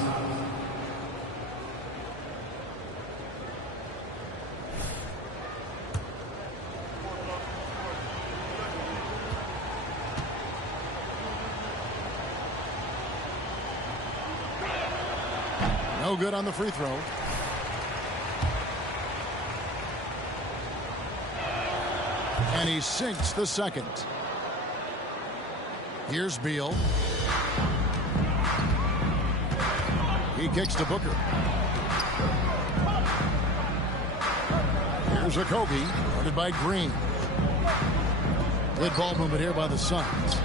No good on the free throw. And he sinks the second. Here's Beal. He kicks to Booker. Here's Okogie, guarded by Green. Good ball movement here by the Suns.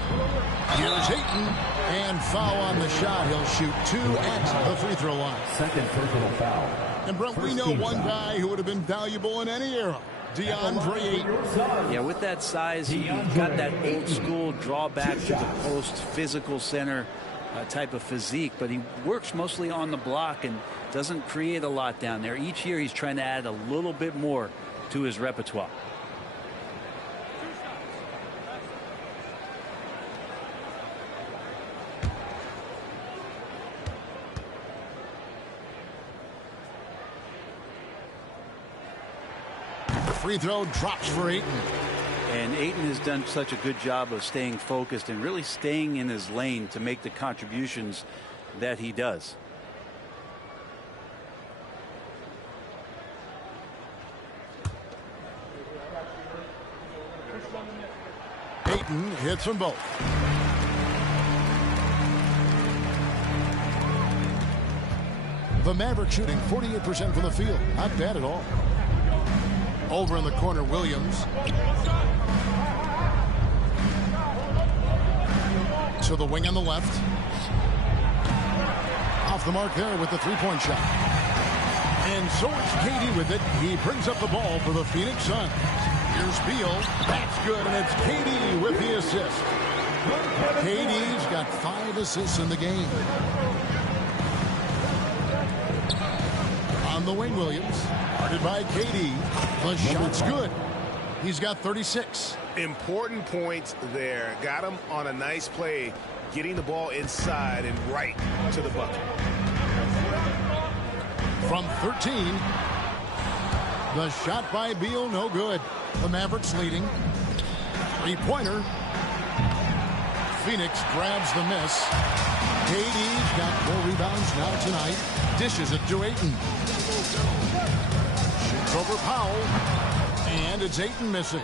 Here's Ayton, and foul on the shot. He'll shoot 2 at the free throw line. Second personal foul. And Brent, we know one guy who would have been valuable in any era. DeAndre Ayton. Yeah, with that size, he got that old school drawback to the post, physical center type of physique, but he works mostly on the block and doesn't create a lot down there. Each year he's trying to add a little bit more to his repertoire. Free throw drops for Ayton. And Ayton has done such a good job of staying focused and really staying in his lane to make the contributions that he does. Ayton hits them both. The Mavericks shooting 48% from the field. Not bad at all. Over in the corner, Williams. To the wing on the left. Off the mark there with the three-point shot. And so it's KD with it. He brings up the ball for the Phoenix Suns. Here's Beal. That's good, and it's KD with the assist. KD's got 5 assists in the game. On the wing, Williams. Guarded by KD. The shot's good. He's got 36. Important points there. Got him on a nice play, getting the ball inside and right to the bucket. From 13. The shot by Beal, no good. The Mavericks leading. Three-pointer. Phoenix grabs the miss. KD's got 4 rebounds now tonight. Dishes it to Ayton. Shoots over Powell. And it's Ayton missing.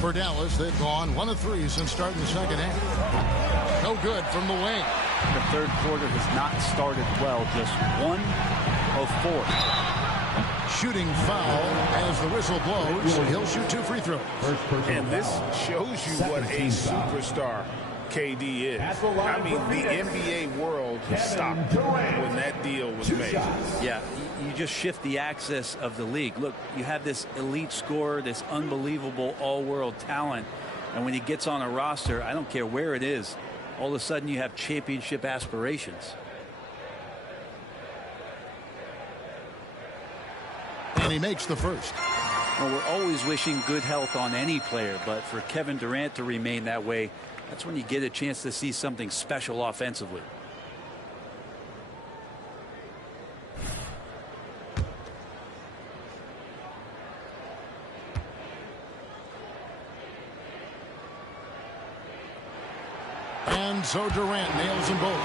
For Dallas, they've gone 1 of 3 since starting the second half. No good from the wing. The third quarter has not started well. Just 1 of 4. Shooting foul as the whistle blows. He'll shoot 2 free throws. And this shows you what a superstar KD is. I mean, the NBA world stopped when that deal was made. Yeah, you just shift the axis of the league. Look, you have this elite scorer, this unbelievable all-world talent, and when he gets on a roster, I don't care where it is, all of a sudden you have championship aspirations. And he makes the first. Well, we're always wishing good health on any player, but for Kevin Durant to remain that way, that's when you get a chance to see something special offensively. And so Durant nails them both.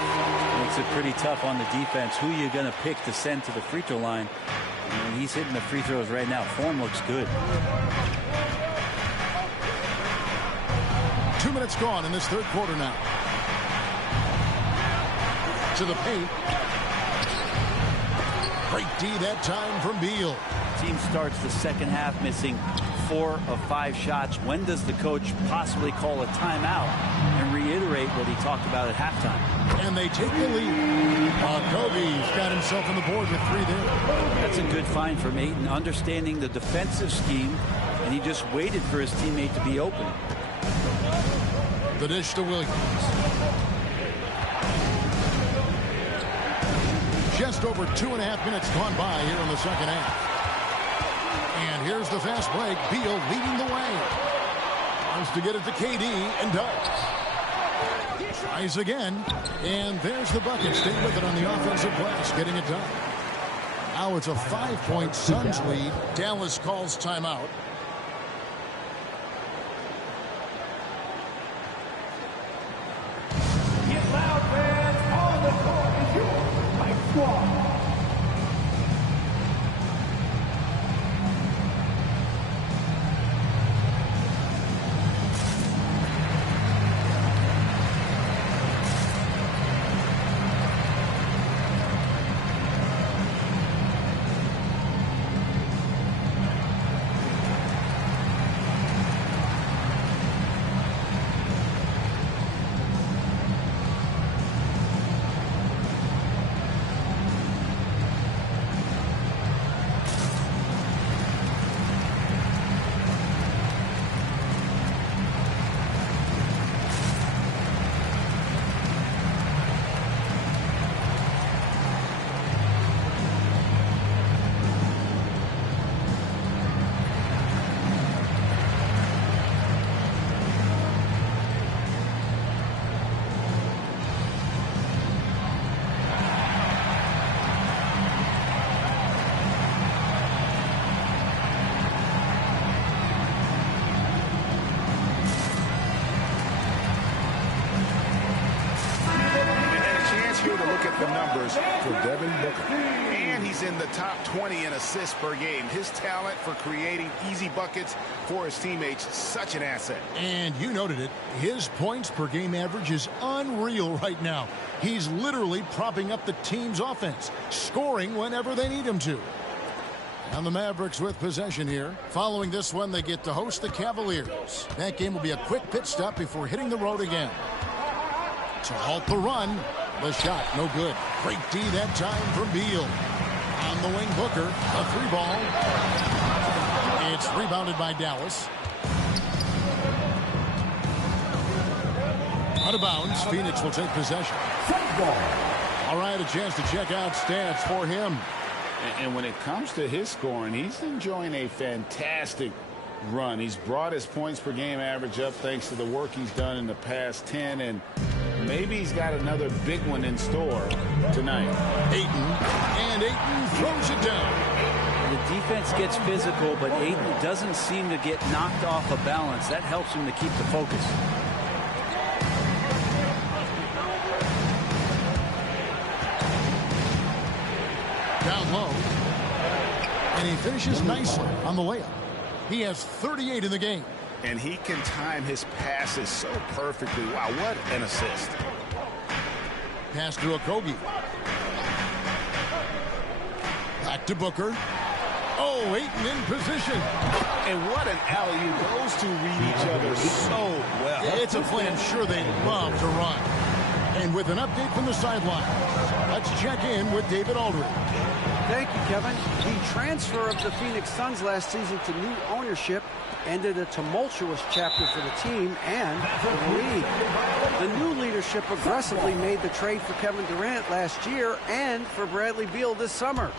Makes it pretty tough on the defense. Who are you going to pick to send to the free throw line? I mean, he's hitting the free throws right now. Form looks good. 2 minutes gone in this third quarter now. To the paint. Great D that time from Beal. Team starts the second half missing 4 of 5 shots. When does the coach possibly call a timeout and reiterate what he talked about at halftime? And they take the lead. Okogie's got himself on the board with 3 there. That's a good find from Ayton, understanding the defensive scheme, and he just waited for his teammate to be open. The dish to Williams. Just over 2.5 minutes gone by here in the second half. And here's the fast break. Beal leading the way. Wants to get it to KD and does. Tries again. And there's the bucket. Stay with it on the offensive glass, getting it done. Now it's a 5-point Suns lead. Dallas calls timeout. numbers for Devin Booker. And he's in the top 20 in assists per game. His talent for creating easy buckets for his teammates, such an asset. And you noted it, his points per game average is unreal right now. He's literally propping up the team's offense, scoring whenever they need him to. And the Mavericks with possession here. Following this one, they get to host the Cavaliers. That game will be a quick pit stop before hitting the road again. To halt the run, the shot, no good. Great D that time from Beal. On the wing, Booker, a three ball. It's rebounded by Dallas. Out of bounds, Phoenix will take possession. All right, a chance to check out stats for him. And when it comes to his scoring, he's enjoying a fantastic run. He's brought his points per game average up thanks to the work he's done in the past 10, and maybe he's got another big one in store tonight. Ayton throws it down. The defense gets physical, but Ayton doesn't seem to get knocked off of balance. That helps him to keep the focus. Down low. And he finishes nicely on the layup. He has 38 in the game. And he can time his passes so perfectly. Wow, what an assist. Pass to Okogie. Back to Booker. Oh, Ayton in position. And what an alley-oop. Those two read each other so well. It's a play I'm sure they love to run. And with an update from the sideline, let's check in with David Aldridge. Thank you, Kevin. The transfer of the Phoenix Suns last season to new ownership ended a tumultuous chapter for the team and for the league. The new leadership aggressively made the trade for Kevin Durant last year and for Bradley Beal this summer.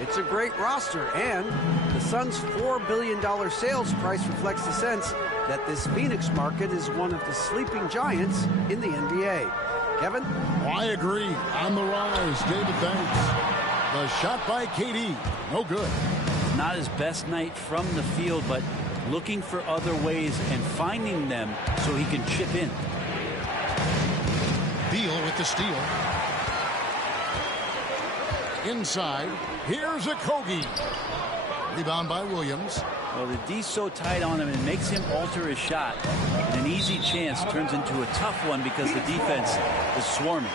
It's a great roster, and the Suns' $4 billion sales price reflects the sense that this Phoenix market is one of the sleeping giants in the NBA. Kevin? I agree. On the rise, David, thanks. The shot by KD, no good. Not his best night from the field, but looking for other ways and finding them so he can chip in. Beal with the steal. Inside, here's Okogie. Rebound by Williams. Well, the D's so tight on him, it makes him alter his shot. And an easy chance turns into a tough one because the defense is swarming.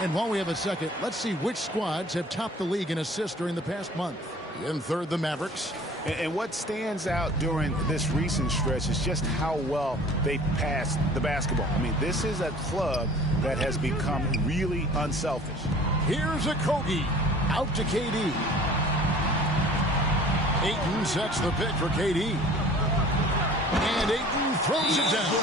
And while we have a second, let's see which squads have topped the league in assists during the past month. In third, the Mavericks. And what stands out during this recent stretch is just how well they passed the basketball. I mean, this is a club that has become really unselfish. Here's Okogie. Out to KD. Ayton sets the pick for KD. And Ayton throws it down.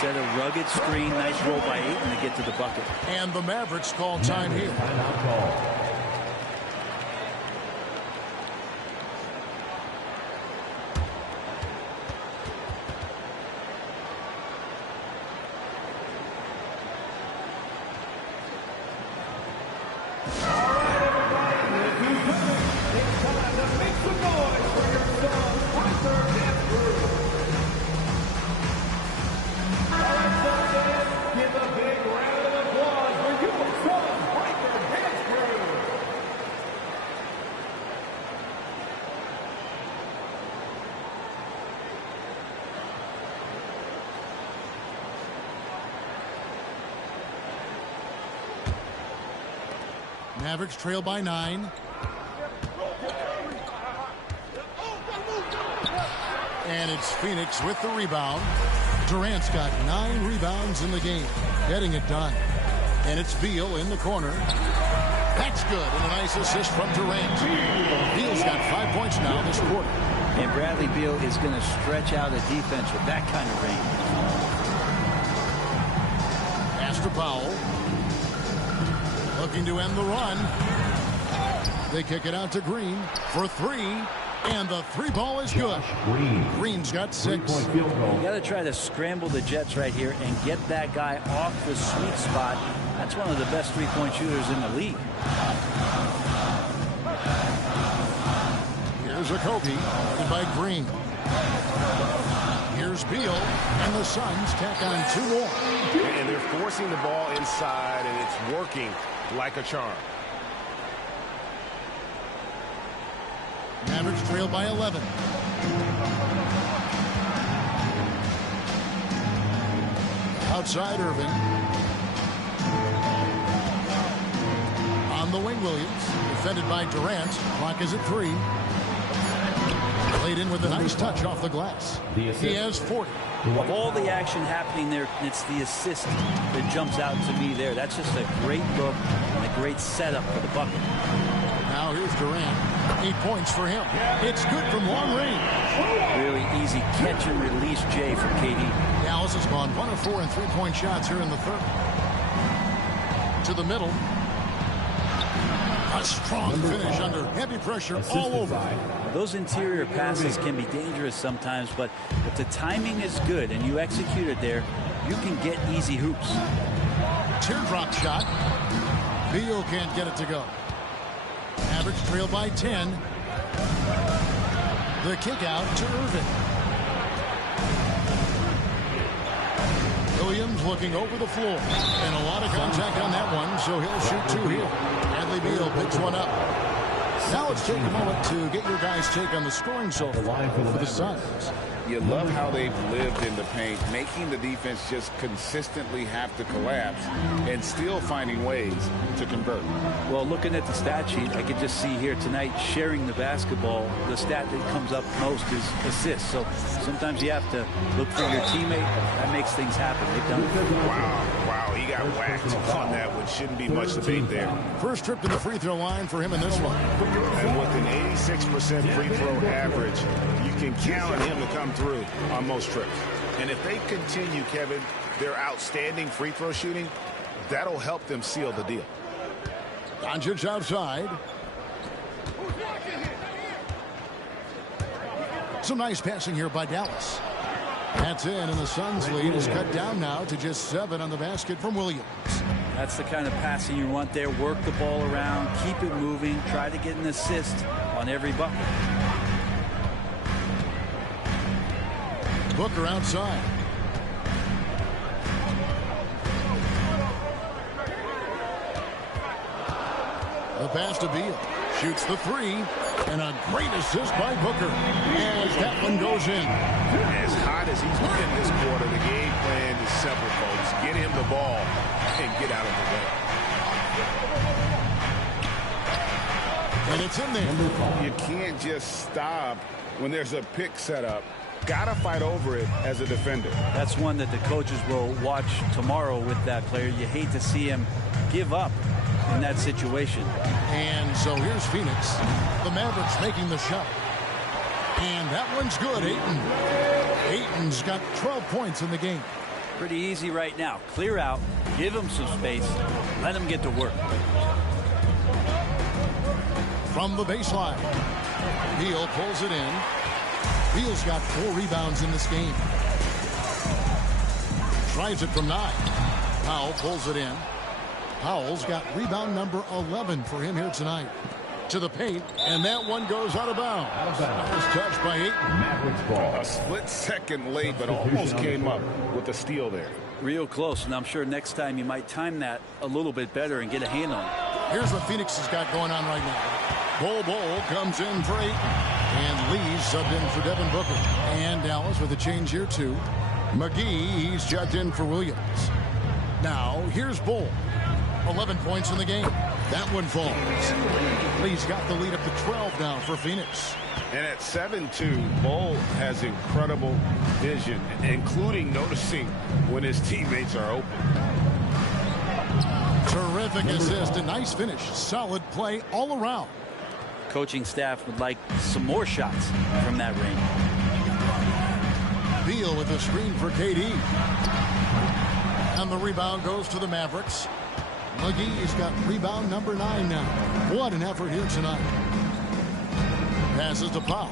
Set a rugged screen. Nice roll by Ayton to get to the bucket. And the Mavericks call time here. Mavericks trail by 9. And it's Phoenix with the rebound. Durant's got 9 rebounds in the game, getting it done. And it's Beal in the corner. That's good, and a nice assist from Durant. Beal's got 5 points now this quarter. And Bradley Beal is going to stretch out a defense with that kind of range. Pass to Powell. Looking to end the run. They kick it out to Green for 3. And the 3 ball is good. Green's got 6. You got to try to scramble the Jets right here and get that guy off the sweet spot. That's one of the best 3-point shooters in the league. Here's Okogie, guarded by Green. Here's Beal, and the Suns tack on 2 more. And they're forcing the ball inside, and it's working. like a charm. Mavericks trail by 11. Outside Irving. On the wing, Williams. Defended by Durant. Clock is at 3. Laid in with a nice touch off the glass. He has 40. Of all the action happening there, it's the assist that jumps out to me there. That's just a great look and a great setup for the bucket. Now here's Durant. 8 points for him. It's good from long range. Really easy catch and release, Jay, from KD. Dallas has gone 1 of 4 in three-point shots here in the third. To the middle. A strong finish under heavy pressure all over. Those interior passes can be dangerous sometimes, but if the timing is good and you execute it there, you can get easy hoops. Teardrop shot. Beal can't get it to go. Mavericks trail by 10. The kick out to Irving. Williams looking over the floor. And a lot of contact on that one, so he'll shoot 2 here. Bradley Beal picks one up. Now let's take a moment to get your guys' take on the scoring so far for the Suns. You love how they've lived in the paint, making the defense just consistently have to collapse and still finding ways to convert. Well, looking at the stat sheet, I could just see here tonight sharing the basketball. The stat that comes up most is assists. So sometimes you have to look for your teammate. That makes things happen. They've done it. Wow, he got whacked on that one. Shouldn't be much debate there. First trip to the free throw line for him in this one. And with an 86% free throw average, you can count on him to come through on most trips. And if they continue, Kevin, their outstanding free throw shooting, that'll help them seal the deal. Doncic outside. Some nice passing here by Dallas. That's in, and the Suns' lead is cut down now to just 7 on the basket from Williams. That's the kind of passing you want there. Work the ball around, keep it moving, try to get an assist on every bucket. Booker outside. The pass to Beal. Shoots the 3. And a great assist by Booker. As that one goes in. As hot as he's been this quarter, the game plan is simple, folks. Get him the ball and get out of the way. And it's in there. You can't just stop when there's a pick set up. Gotta fight over it as a defender. That's one that the coaches will watch tomorrow with that player. You hate to see him give up in that situation. And so here's Phoenix. The Mavericks making the shot. And that one's good, Ayton. Ayton's got 12 points in the game. Pretty easy right now. Clear out, give him some space, let him get to work. From the baseline, Beal pulls it in. Beal's got 4 rebounds in this game. Tries it from 9. Powell pulls it in. Powell's got rebound number 11 for him here tonight. To the paint, and that one goes out of bounds. Nice touch by Ayton. A split second late, but almost came up with a steal there. Real close, and I'm sure next time you might time that a little bit better and get a hand on it. Here's what Phoenix has got going on right now. Bol comes in for Ayton. And Lee subbed in for Devin Booker. And Dallas with a change here too. McGee, he's checked in for Williams. Now, here's Bol. 11 points in the game. That one falls. Lee's got the lead up to 12 now for Phoenix. And at 7-2, Bol has incredible vision, including noticing when his teammates are open. Terrific assist, a nice finish. Solid play all around. Coaching staff would like some more shots from that range. Beal with a screen for KD. And the rebound goes to the Mavericks. McGee's got rebound number 9 now. What an effort here tonight. Passes to Powell.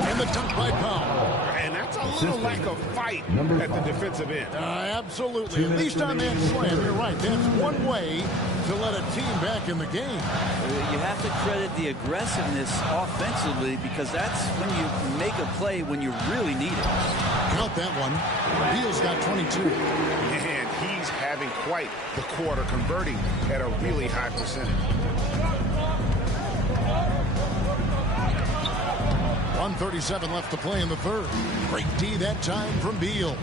And the dunk by Powell. And that's a little like a fight at the defensive end. Absolutely. At least on that slam, you're right. That's one way to let a team back in the game. You have to credit the aggressiveness offensively because that's when you make a play when you really need it. Count that one. Beal's got 22. And he's having quite the quarter, converting at a really high percentage. 1:37 left to play in the third. Great D that time from Beal.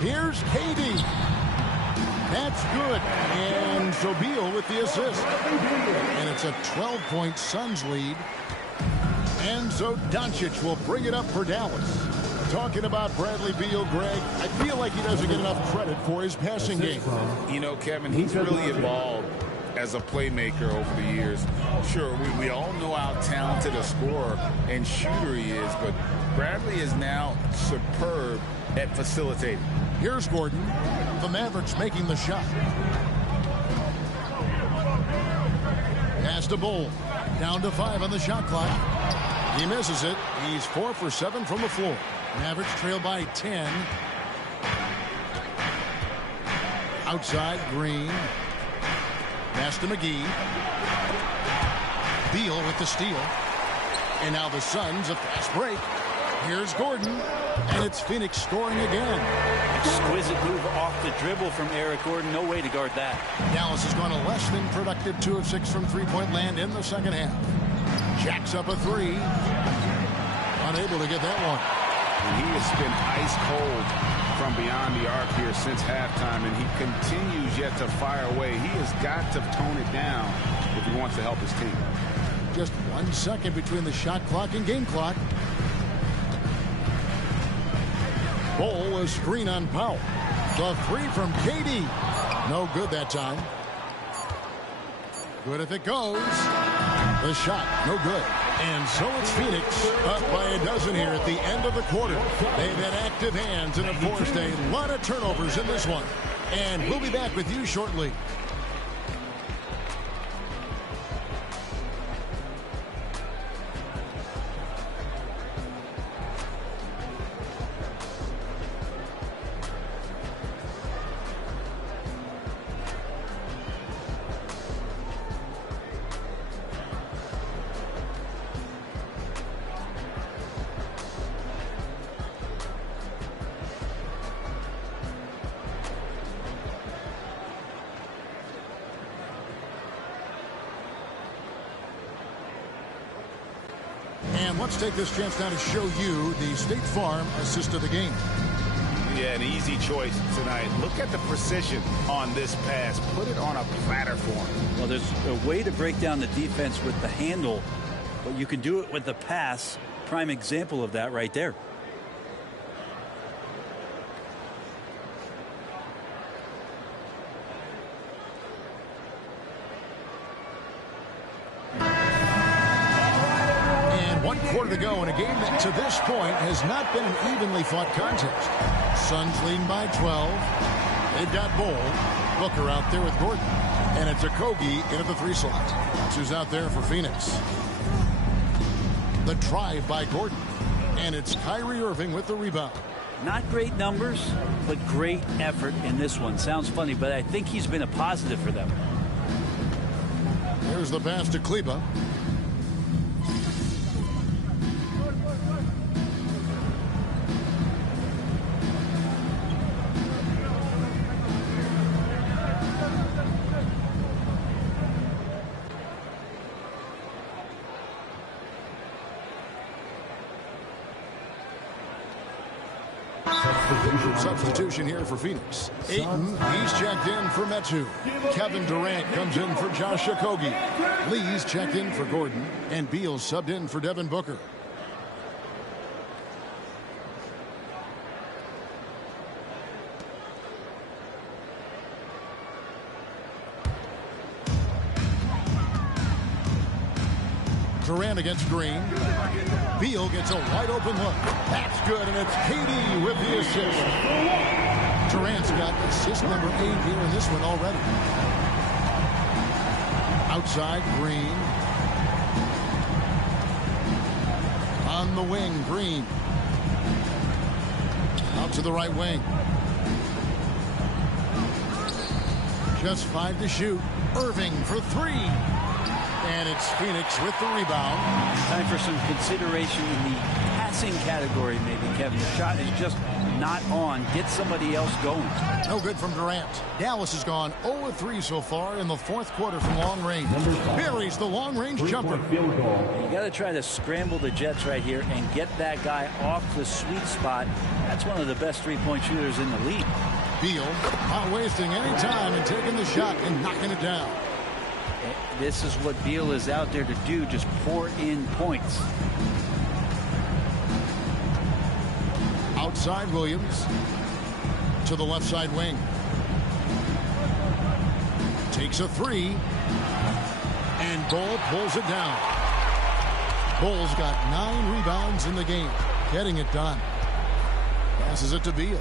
Here's KD. That's good. And so Beal with the assist. And it's a 12-point Suns lead. And so Doncic will bring it up for Dallas. Talking about Bradley Beal, Greg, I feel like he doesn't get enough credit for his passing game. You know, Kevin, he's really evolved as a playmaker over the years. Sure, we all know how talented a scorer and shooter he is, but Bradley is now superb at facilitating. Here's Gordon. The Mavericks making the shot. Pass to Bull. Down to 5 on the shot clock. He misses it. He's 4 for 7 from the floor. Mavericks trail by 10. Outside, Green. Pass to McGee. Beal with the steal. And now the Suns, a fast break. Here's Gordon. And it's Phoenix scoring again. Exquisite move off the dribble from Eric Gordon. No way to guard that. Dallas has gone a less than productive 2 of 6 from three-point land in the second half. Jacks up a 3. Unable to get that one. And he has been ice cold from beyond the arc here since halftime, and he continues yet to fire away. He has got to tone it down if he wants to help his team. Just 1 second between the shot clock and game clock. Bull was screen on Powell. The 3 from KD. No good that time. Good if it goes. The shot, no good. And so it's Phoenix up by a dozen here at the end of the quarter. They've had active hands and have forced a lot of turnovers in this one. And we'll be back with you shortly. And let's take this chance now to show you the State Farm assist of the game. Yeah, an easy choice tonight. Look at the precision on this pass. Put it on a platter for him. Well, there's a way to break down the defense with the handle, but you can do it with the pass. Prime example of that right there. Quarter to go in a game that to this point has not been an evenly fought contest. Suns leading by 12. They've got Bull. Booker out there with Gordon. And it's Okogie into the 3 slot. Who's out there for Phoenix. The drive by Gordon. And it's Kyrie Irving with the rebound. Not great numbers, but great effort in this one. Sounds funny, but I think he's been a positive for them. Here's the pass to Kleba. Substitution here for Phoenix. Ayton, he's checked in for Metu. Kevin Durant comes in for Josh Okogie. Lee's checked in for Gordon. And Beal subbed in for Devin Booker. Durant against Green. Beal gets a wide open look. That's good, and it's KD with the assist. Durant's got assist number 8 here in this one already. Outside, Green. On the wing, Green. Out to the right wing. Just 5 to shoot. Irving for 3. And it's It's Phoenix with the rebound. Time for some consideration in the passing category, maybe, Kevin. The shot is just not on. Get somebody else going. No good from Durant. Dallas has gone 0-3 so far in the fourth quarter from long range. Buries the long-range jumper. You got to try to scramble the Jets right here and get that guy off the sweet spot. That's one of the best three-point shooters in the league. Beal not wasting any time and taking the shot and knocking it down. This is what Beal is out there to do, just pour in points. Outside Williams to the left side wing. Takes a three. And Bull pulls it down. Bull's got 9 rebounds in the game. Getting it done. Passes it to Beal.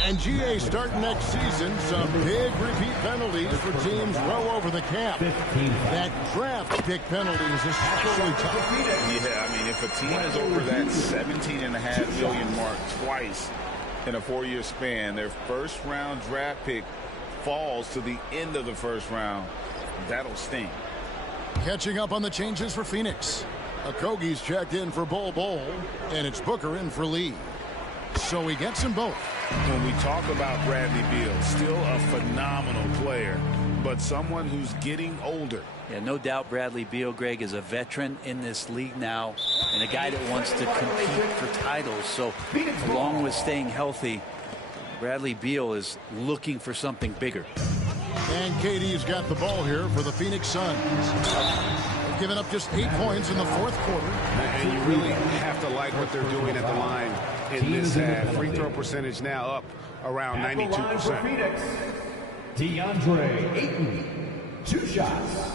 And GA starting next season, some big repeat penalties for teams well over the cap. That draft pick penalty is especially tough. Yeah, I mean, if a team is over that $17.5 million mark twice in a 4-year span, their first-round draft pick falls to the end of the first round. That'll sting. Catching up on the changes for Phoenix. Okogie's checked in for Bol, and it's Booker in for Lee. So he gets them both. When we talk about Bradley Beal, still a phenomenal player, but someone who's getting older. Yeah, no doubt Bradley Beal, Greg, is a veteran in this league now and a guy that wants to compete for titles. So along with staying healthy, Bradley Beal is looking for something bigger. And KD's got the ball here for the Phoenix Suns. They've given up just 8 points in the fourth quarter. And you really have to like what they're doing at the line in this half. Free throw percentage now up around 92%. Phoenix, DeAndre Ayton, 2 shots.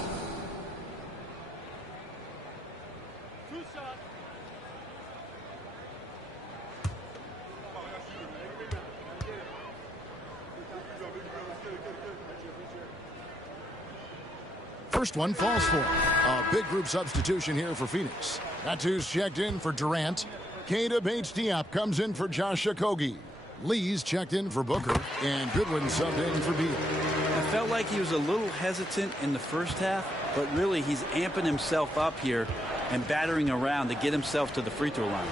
First one falls for him. A big group substitution here for Phoenix. Natu's checked in for Durant. Keita Bates-Diop comes in for Josh Okogie. Lee's checked in for Booker. And Goodwin subbed in for Beal. I felt like he was a little hesitant in the first half, but really he's amping himself up here and battering around to get himself to the free throw line.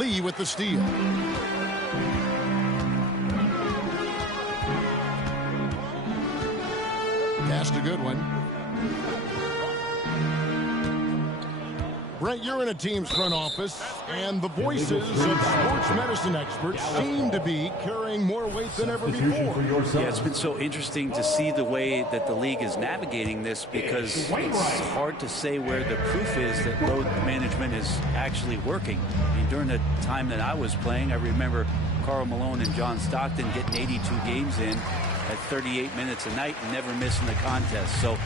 Lee with the steal. Pass to Goodwin. Brent, you're in a team's front office, and the voices of sports medicine experts seem to be carrying more weight than ever before. Yeah, it's been so interesting to see the way that the league is navigating this, because it's hard to say where the proof is that load management is actually working. I mean, during the time that I was playing, I remember Karl Malone and John Stockton getting 82 games in at 38 minutes a night and never missing a contest. So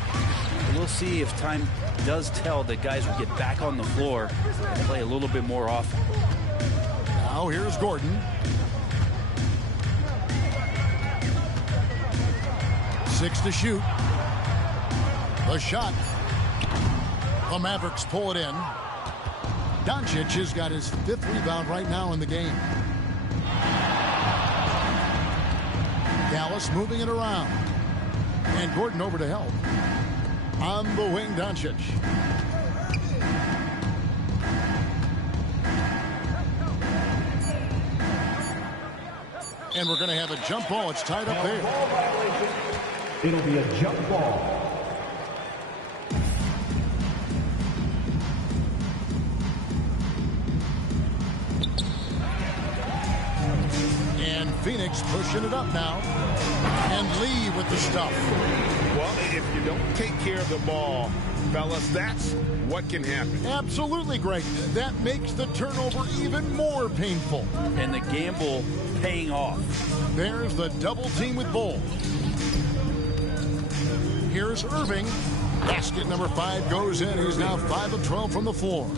we'll see if time does tell that guys will get back on the floor and play a little bit more often. Now here's Gordon. 6 to shoot. The shot. The Mavericks pull it in. Doncic has got his 5th rebound right now in the game. Dallas moving it around. And Gordon over to help. On the wing, Doncic. And we're going to have a jump ball. It's tied up there. It'll be a jump ball. And Phoenix pushing it up now. And Lee with the stuff. Well, if you don't take care of the ball, fellas, that's what can happen. Absolutely, Greg. That makes the turnover even more painful. And the gamble paying off. There's the double team with Bull. Here's Irving. Basket number 5 goes in. He's now 5 of 12 from the floor.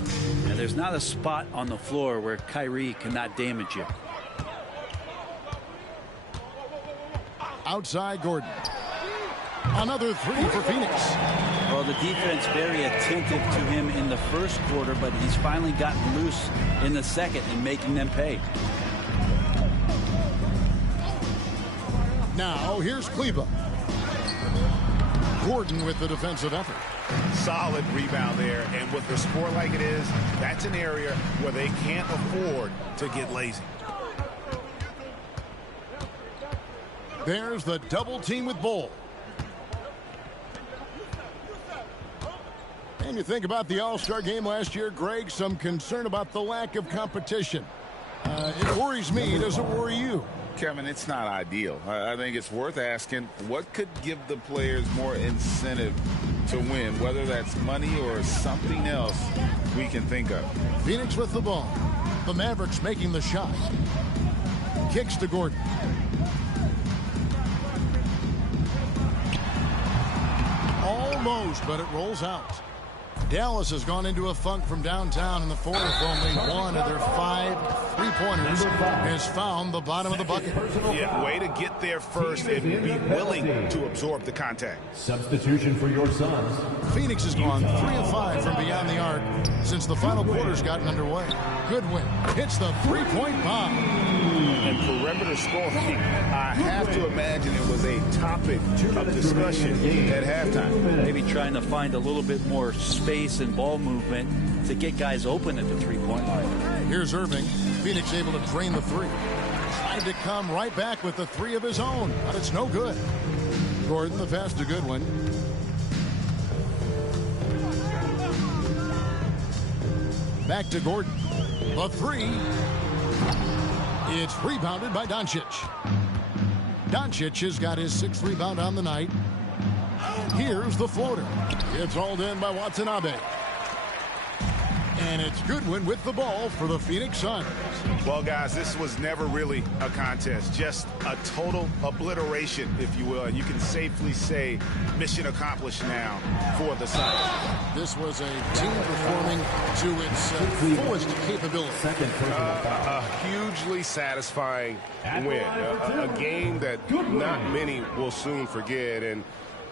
And there's not a spot on the floor where Kyrie cannot damage you. Outside Gordon. Another 3 for Phoenix. Well, the defense very attentive to him in the first quarter, but he's finally gotten loose in the second and making them pay. Now here's Kleba. Gordon with the defensive effort. Solid rebound there, and with the score like it is, that's an area where they can't afford to get lazy. There's the double team with Bull. And you think about the All-Star game last year, Greg, some concern about the lack of competition. It worries me. Does it worry you? Kevin, it's not ideal. I think it's worth asking what could give the players more incentive to win, whether that's money or something else we can think of. Phoenix with the ball. The Mavericks making the shot. Kicks to Gordon. Almost, but it rolls out. Dallas has gone into a funk from downtown in the fourth. Only one of their 5 three-pointers has found the bottom of the bucket. Yeah, way to get there first and be willing to absorb the contact. Substitution for your Suns. Phoenix has gone 3 of 5 from beyond the arc since the final quarter's gotten underway. Goodwin hits the three-point bomb. And perimeter scoring, I have to imagine it was a topic of discussion at halftime. Maybe trying to find a little bit more space and ball movement to get guys open at the three-point line. Here's Irving. Phoenix able to drain the three. Tried to come right back with the three of his own, but it's no good. Gordon, the pass to Goodwin. Back to Gordon. The three. It's rebounded by Doncic. Doncic has got his 6th rebound on the night. Here's the floater. It's hauled in by Watanabe. And it's Goodwin with the ball for the Phoenix Suns. Well, guys, this was never really a contest. Just a total obliteration, if you will. And you can safely say mission accomplished now for the Suns. This was a team performing to its fullest capability. A hugely satisfying win. A game that not many will soon forget. And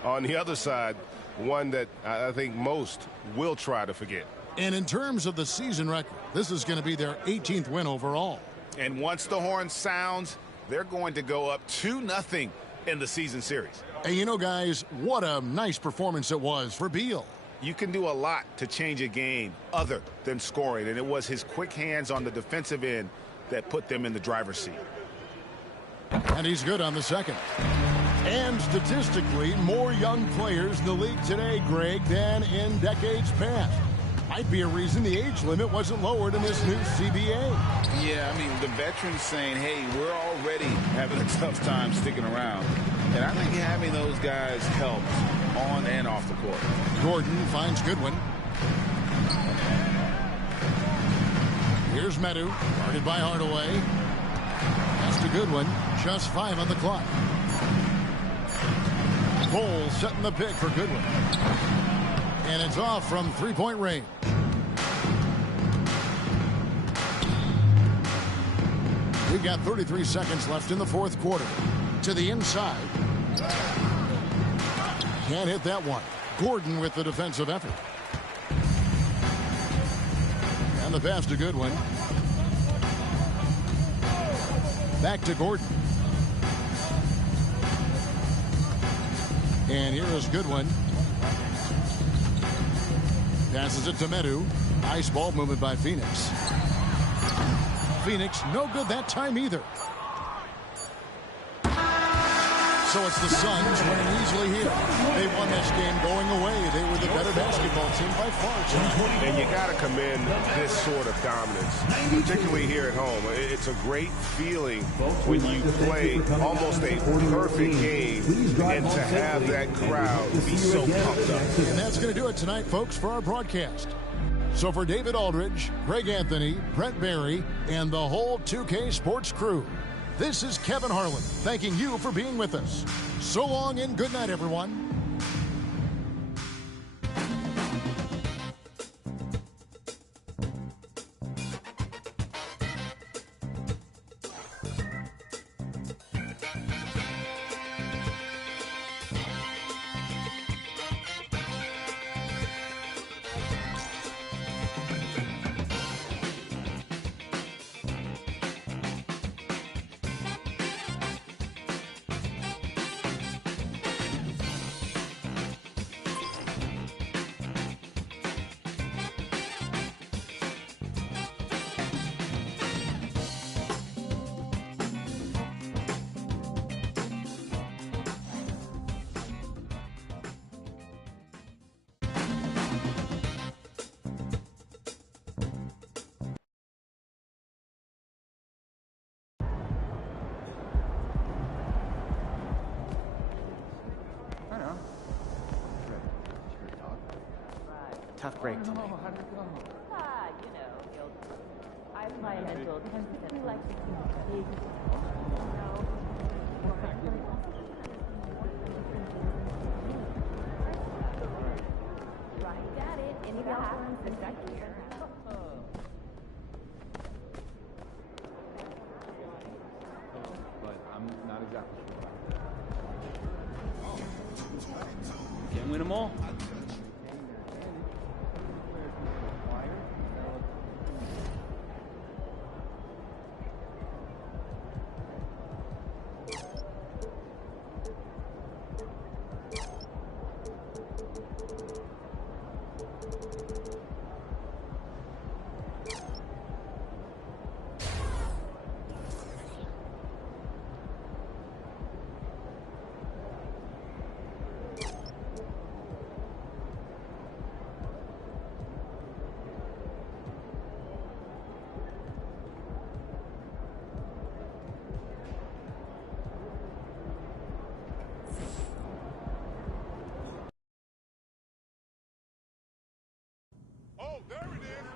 on the other side, one that I think most will try to forget. And in terms of the season record, this is going to be their 18th win overall. And once the horn sounds, they're going to go up 2-0 in the season series. And you know, guys, what a nice performance it was for Beal. You can do a lot to change a game other than scoring, and it was his quick hands on the defensive end that put them in the driver's seat. And he's good on the second. And statistically, more young players in the league today, Greg, than in decades past. Might be a reason the age limit wasn't lowered in this new CBA. Yeah, I mean, the veterans saying, hey, we're already having a tough time sticking around. And I think having those guys helps on and off the court. Gordon finds Goodwin. Here's Medu, guarded by Hardaway. Pass to Goodwin, just 5 on the clock. Cole setting the pick for Goodwin. And it's off from three-point range. We've got 33 seconds left in the fourth quarter. To the inside. Can't hit that one. Gordon with the defensive effort. And the pass to Goodwin. Back to Gordon. And here is Goodwin. Passes it to Medu. Nice ball movement by Phoenix. Phoenix no good that time either. So it's the Suns winning easily here. They won this game going away. They were the better basketball team by far. And you got to commend this sort of dominance, particularly here at home. It's a great feeling when you play almost a perfect game and to have that crowd be so pumped up. And that's going to do it tonight, folks, for our broadcast. So for David Aldridge, Greg Anthony, Brett Barry, and the whole 2K Sports crew, this is Kevin Harlan thanking you for being with us. So long and good night, everyone. tough break tonight. You know, I have my mental typically like to keep big. Right at it. Any happens the second year. But I'm not exactly sure. Can't win them all. Oh, there it is.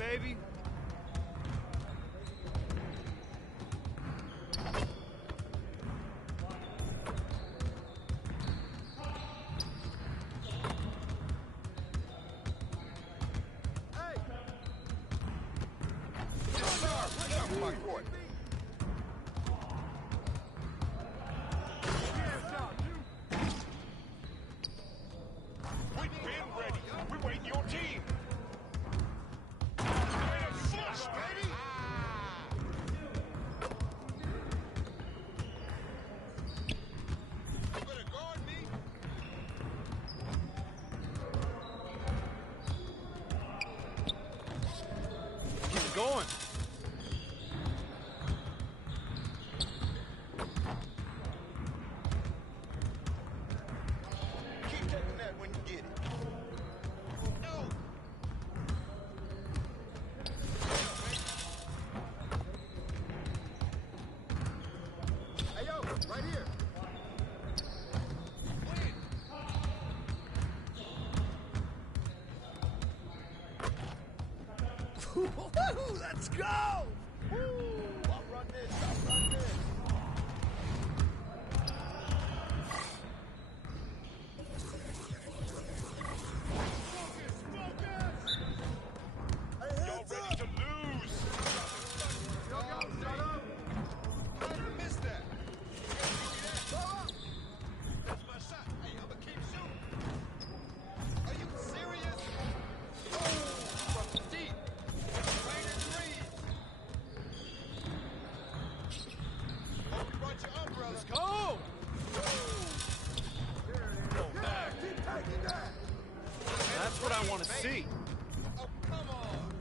baby. Going. Keep taking that when you get it. No. Hey, yo, right here. Let's go! I'll run this. Y'all ready to lose? Shut up! I missed that. That's my shot. Hey, I'ma keep shooting. Are you serious? Oh, from deep. Rain and breeze. Oh, you brought your umbrella. Let's go! Go back. Keep taking that. That's what I want to see. Oh, come on.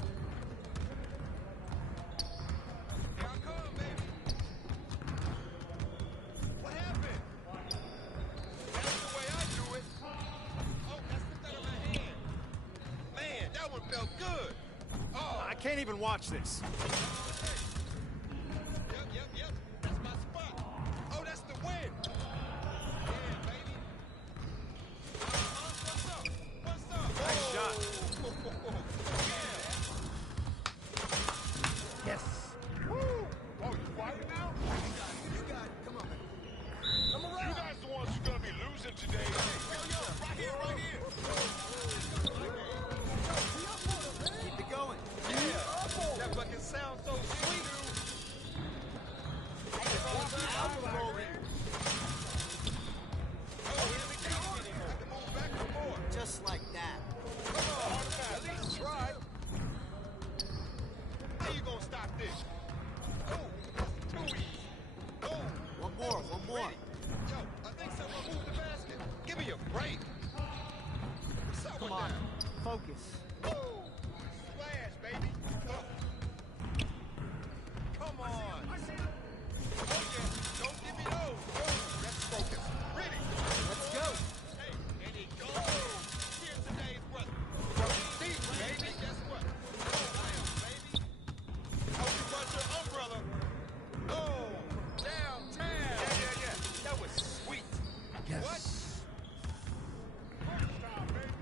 Here I come, baby. What happened? That's the way I do it. Oh, that slipped out of my hand. Man, that one felt good. Oh. I can't even watch this. Yep. That's my spot. Oh, that's the win. Yeah, baby. What's up? Nice shot. Yes. Woo! Oh, you quiet now? You got it. Come on, man. Come around. You guys the ones who's gonna be losing today. Yo, right here. Keep it going. Yeah. That fucking sounds so sweet. Just like that. Come on, at least try. How you gonna stop this? Oh, too easy. Oh, One more. Yo, I think someone moved the basket. Give me a break. Come on. Focus. Woo! Splash, baby. Oh. Come on. Oh, yeah. Don't give me those. Oh, that's focus. Ready. Let's go. Hey, and it goes. Here's today's brother. From deep, baby. Guess what? Oh, baby. Oh, you brought your umbrella. Oh, downtown. Yeah. That was sweet. Yes. What? First time, baby.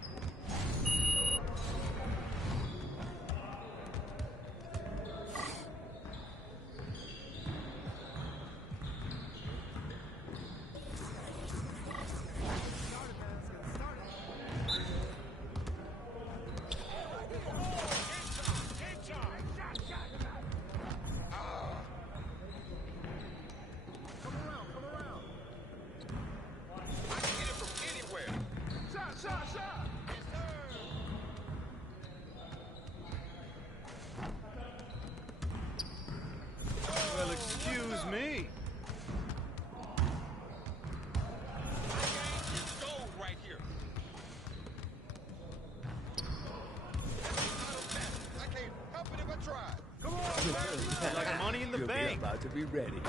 Come around. I can hit it from anywhere. Shot. Yes, sir. Well, excuse me. My game is gold right here. I can't help it if I try. Come on, like money in the bank. About to be ready.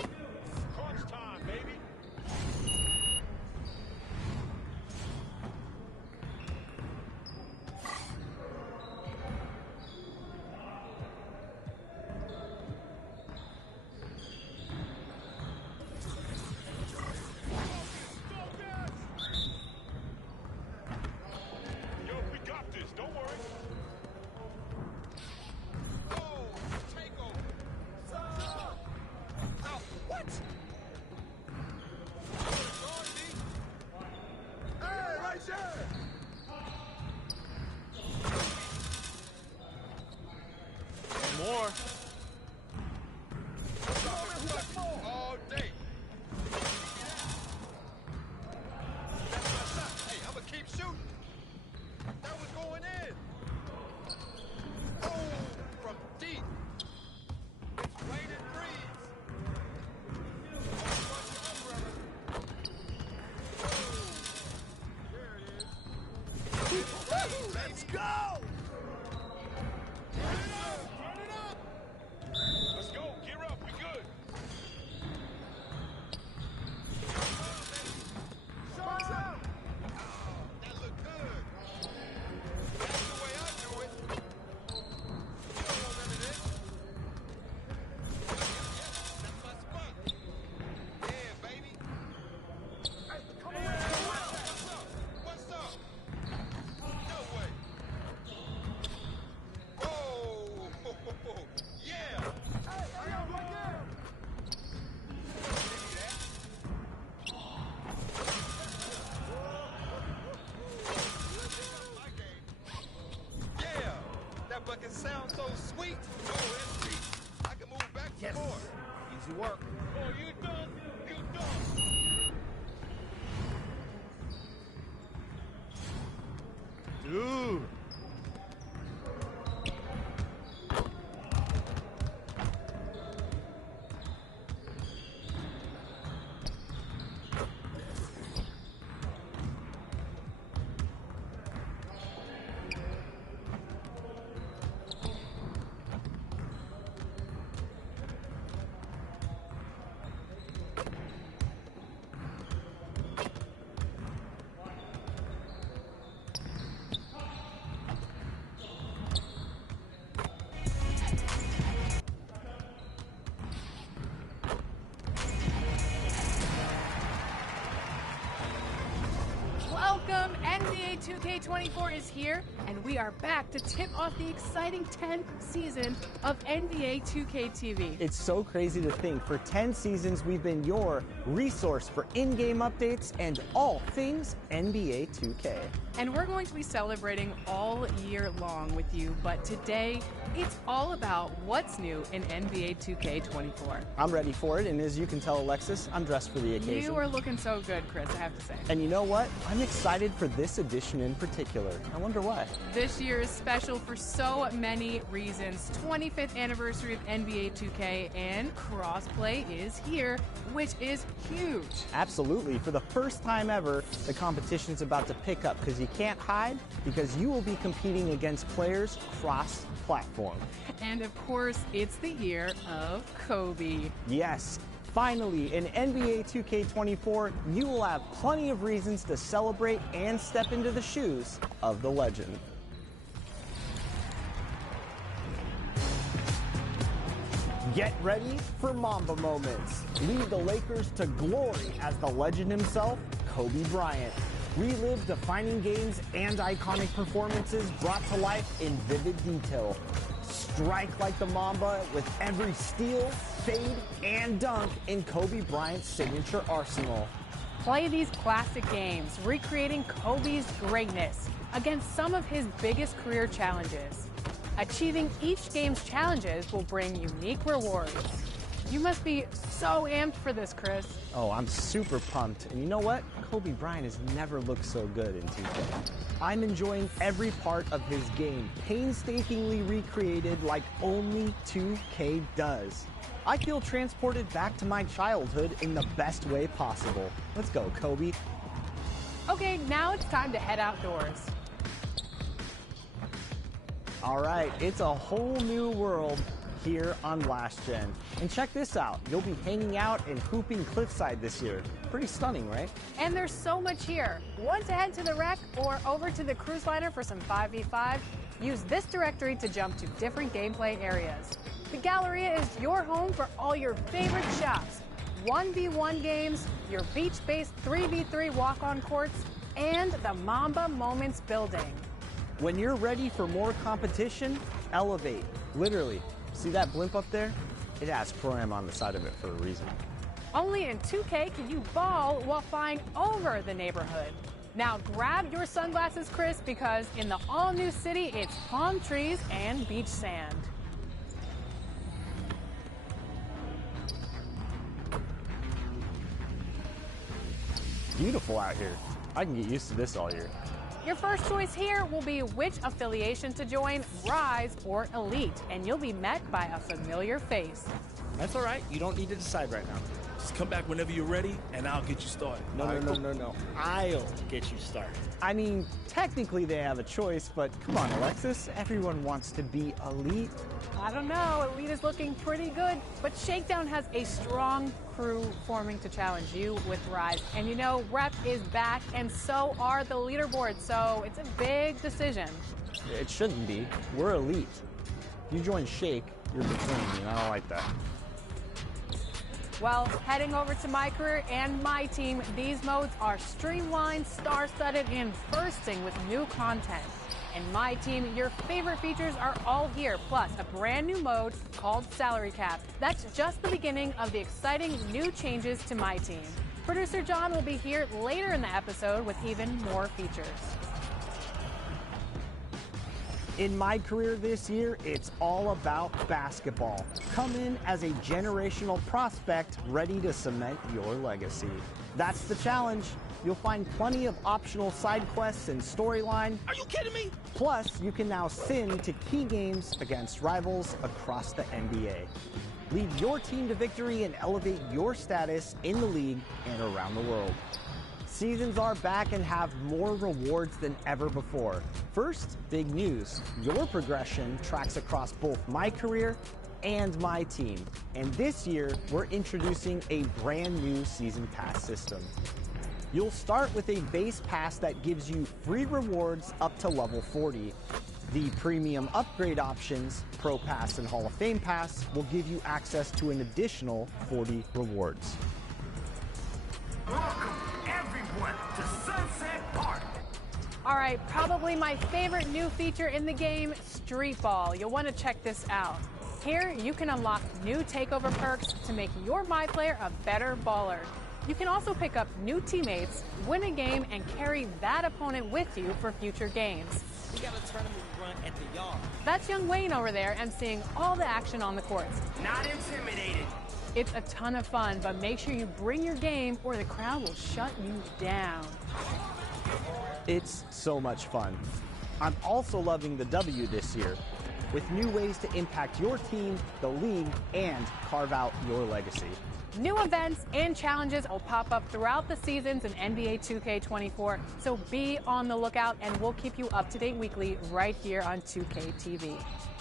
Crunch time, baby. Yo, we got this. Don't worry. Oh, takeover. Ow, what? Hey, right there. More. All day. That's my shot. Hey, I'ma keep shooting. That was going in. Oh, from deep. It's rain and breeze. Let's go! Turn it up! Let's go. Gear up. We good. Shots out! That looked good. That's the way I do it. You don't know none of this. That's my spot. Yeah, baby. Hey, come on. What's up? No way. Whoa! Ooh. Welcome, NBA 2K24 is here, and we are back to tip off the exciting 10th season of NBA 2K TV. It's so crazy to think for 10 seasons we've been your resource for in-game updates and all things NBA 2K. And we're going to be celebrating all year long with you, but today it's all about what's new in NBA 2K24. I'm ready for it, and as you can tell, Alexis, I'm dressed for the occasion. You are looking so good, Chris, I have to say. And you know what? I'm excited for this edition in particular. I wonder why. This year is special for so many reasons. 25th anniversary of NBA 2K and crossplay is here, which is huge. Absolutely. For the first time ever, the competition's about to pick up because you can't hide, because you will be competing against players cross-platform. And of course, it's the year of Kobe. Yes. Finally, in NBA 2K24, you will have plenty of reasons to celebrate and step into the shoes of the legend. Get ready for Mamba moments. Lead the Lakers to glory as the legend himself, Kobe Bryant. Relive defining games and iconic performances brought to life in vivid detail. Strike like the Mamba with every steal, fade, and dunk in Kobe Bryant's signature arsenal. Play these classic games, recreating Kobe's greatness against some of his biggest career challenges. Achieving each game's challenges will bring unique rewards. You must be so amped for this, Chris. Oh, I'm super pumped. And you know what? Kobe Bryant has never looked so good in 2K. I'm enjoying every part of his game, painstakingly recreated like only 2K does. I feel transported back to my childhood in the best way possible. Let's go, Kobe. Okay, now it's time to head outdoors. All right, it's a whole new world here on Last Gen. And check this out, you'll be hanging out and hooping cliffside this year. Pretty stunning, right? And there's so much here. Want to head to the wreck or over to the cruise liner for some 5v5? Use this directory to jump to different gameplay areas. The Galleria is your home for all your favorite shops. 1v1 games, your beach-based 3v3 walk-on courts, and the Mamba Moments building. When you're ready for more competition, elevate. Literally. See that blimp up there? It has Pro-Am on the side of it for a reason. Only in 2K can you ball while flying over the neighborhood. Now grab your sunglasses, Chris, because in the all-new city, it's palm trees and beach sand. Beautiful out here. I can get used to this all year. Your first choice here will be which affiliation to join, Rise or Elite, and you'll be met by a familiar face. That's all right. You don't need to decide right now. Just come back whenever you're ready, and I'll get you started. No. I'll get you started. I mean, technically they have a choice, but come on, Alexis. Everyone wants to be Elite. I don't know. Elite is looking pretty good, but Shakedown has a strong crew forming to challenge you with Rise. And you know, Rep is back, and so are the leaderboards, so it's a big decision. It shouldn't be. We're Elite. If you join Shake, you're between, and I don't like that. Well, heading over to My Career and My Team, these modes are streamlined, star-studded, and bursting with new content. In My Team, your favorite features are all here, plus a brand new mode called Salary Cap. That's just the beginning of the exciting new changes to My Team. Producer John will be here later in the episode with even more features. In My Career this year, it's all about basketball. Come in as a generational prospect ready to cement your legacy. That's the challenge. You'll find plenty of optional side quests and storyline. Are you kidding me? Plus, you can now sim to key games against rivals across the NBA. Lead your team to victory and elevate your status in the league and around the world. Seasons are back and have more rewards than ever before. First, big news. Your progression tracks across both my career and my team. And this year, we're introducing a brand new season pass system. You'll start with a base pass that gives you free rewards up to level 40. The premium upgrade options, Pro Pass and Hall of Fame Pass, will give you access to an additional 40 rewards. Welcome, everyone, to Sunset Park. All right, probably my favorite new feature in the game, Street Ball. You'll want to check this out. Here, you can unlock new takeover perks to make your My Player a better baller. You can also pick up new teammates, win a game, and carry that opponent with you for future games. We got a tournament run at the yard. That's young Wayne over there emceeing all the action on the courts. Not intimidated. It's a ton of fun, but make sure you bring your game or the crowd will shut you down. It's so much fun. I'm also loving the W this year, with new ways to impact your team, the league, and carve out your legacy. New events and challenges will pop up throughout the seasons in NBA 2K24, so be on the lookout and we'll keep you up to date weekly right here on 2K TV.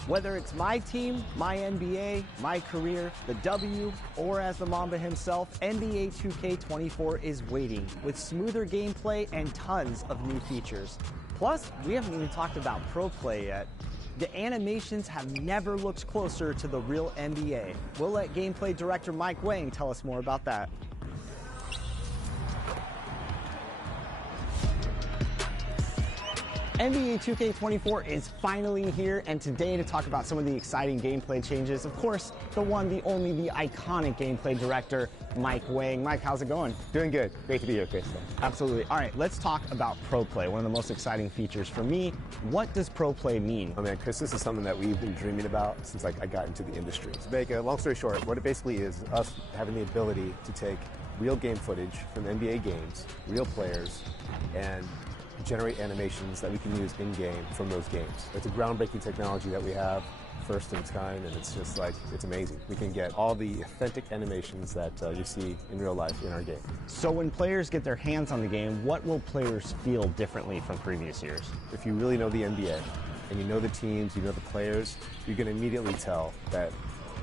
Whether it's my team, my NBA, my career, the W, or as the Mamba himself, NBA 2K24 is waiting with smoother gameplay and tons of new features. Plus, we haven't even talked about Pro Play yet. The animations have never looked closer to the real NBA. We'll let gameplay director Mike Wang tell us more about that. NBA 2K24 is finally here, and today to talk about some of the exciting gameplay changes, of course, the one, the only, the iconic gameplay director, Mike Wang. Mike, how's it going? Doing good. Great to be here, Chris. Absolutely. All right, let's talk about Pro Play, one of the most exciting features for me. What does Pro Play mean? Oh man, Chris, this is something that we've been dreaming about since I got into the industry. To make a long story short, what it basically is us having the ability to take real game footage from NBA games, real players, and generate animations that we can use in-game from those games. It's a groundbreaking technology that we have, first in its kind, and it's just like, it's amazing. We can get all the authentic animations that you see in real life in our game. So when players get their hands on the game, what will players feel differently from previous years? If you really know the NBA, and you know the teams, you know the players, you can immediately tell that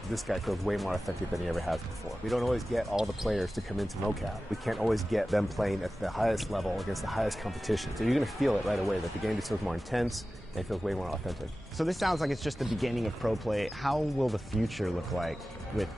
this guy feels way more authentic than he ever has before. We don't always get all the players to come into mocap. We can't always get them playing at the highest level against the highest competition. So you're going to feel it right away that the game just feels more intense and it feels way more authentic. So this sounds like it's just the beginning of Pro Play. How will the future look like with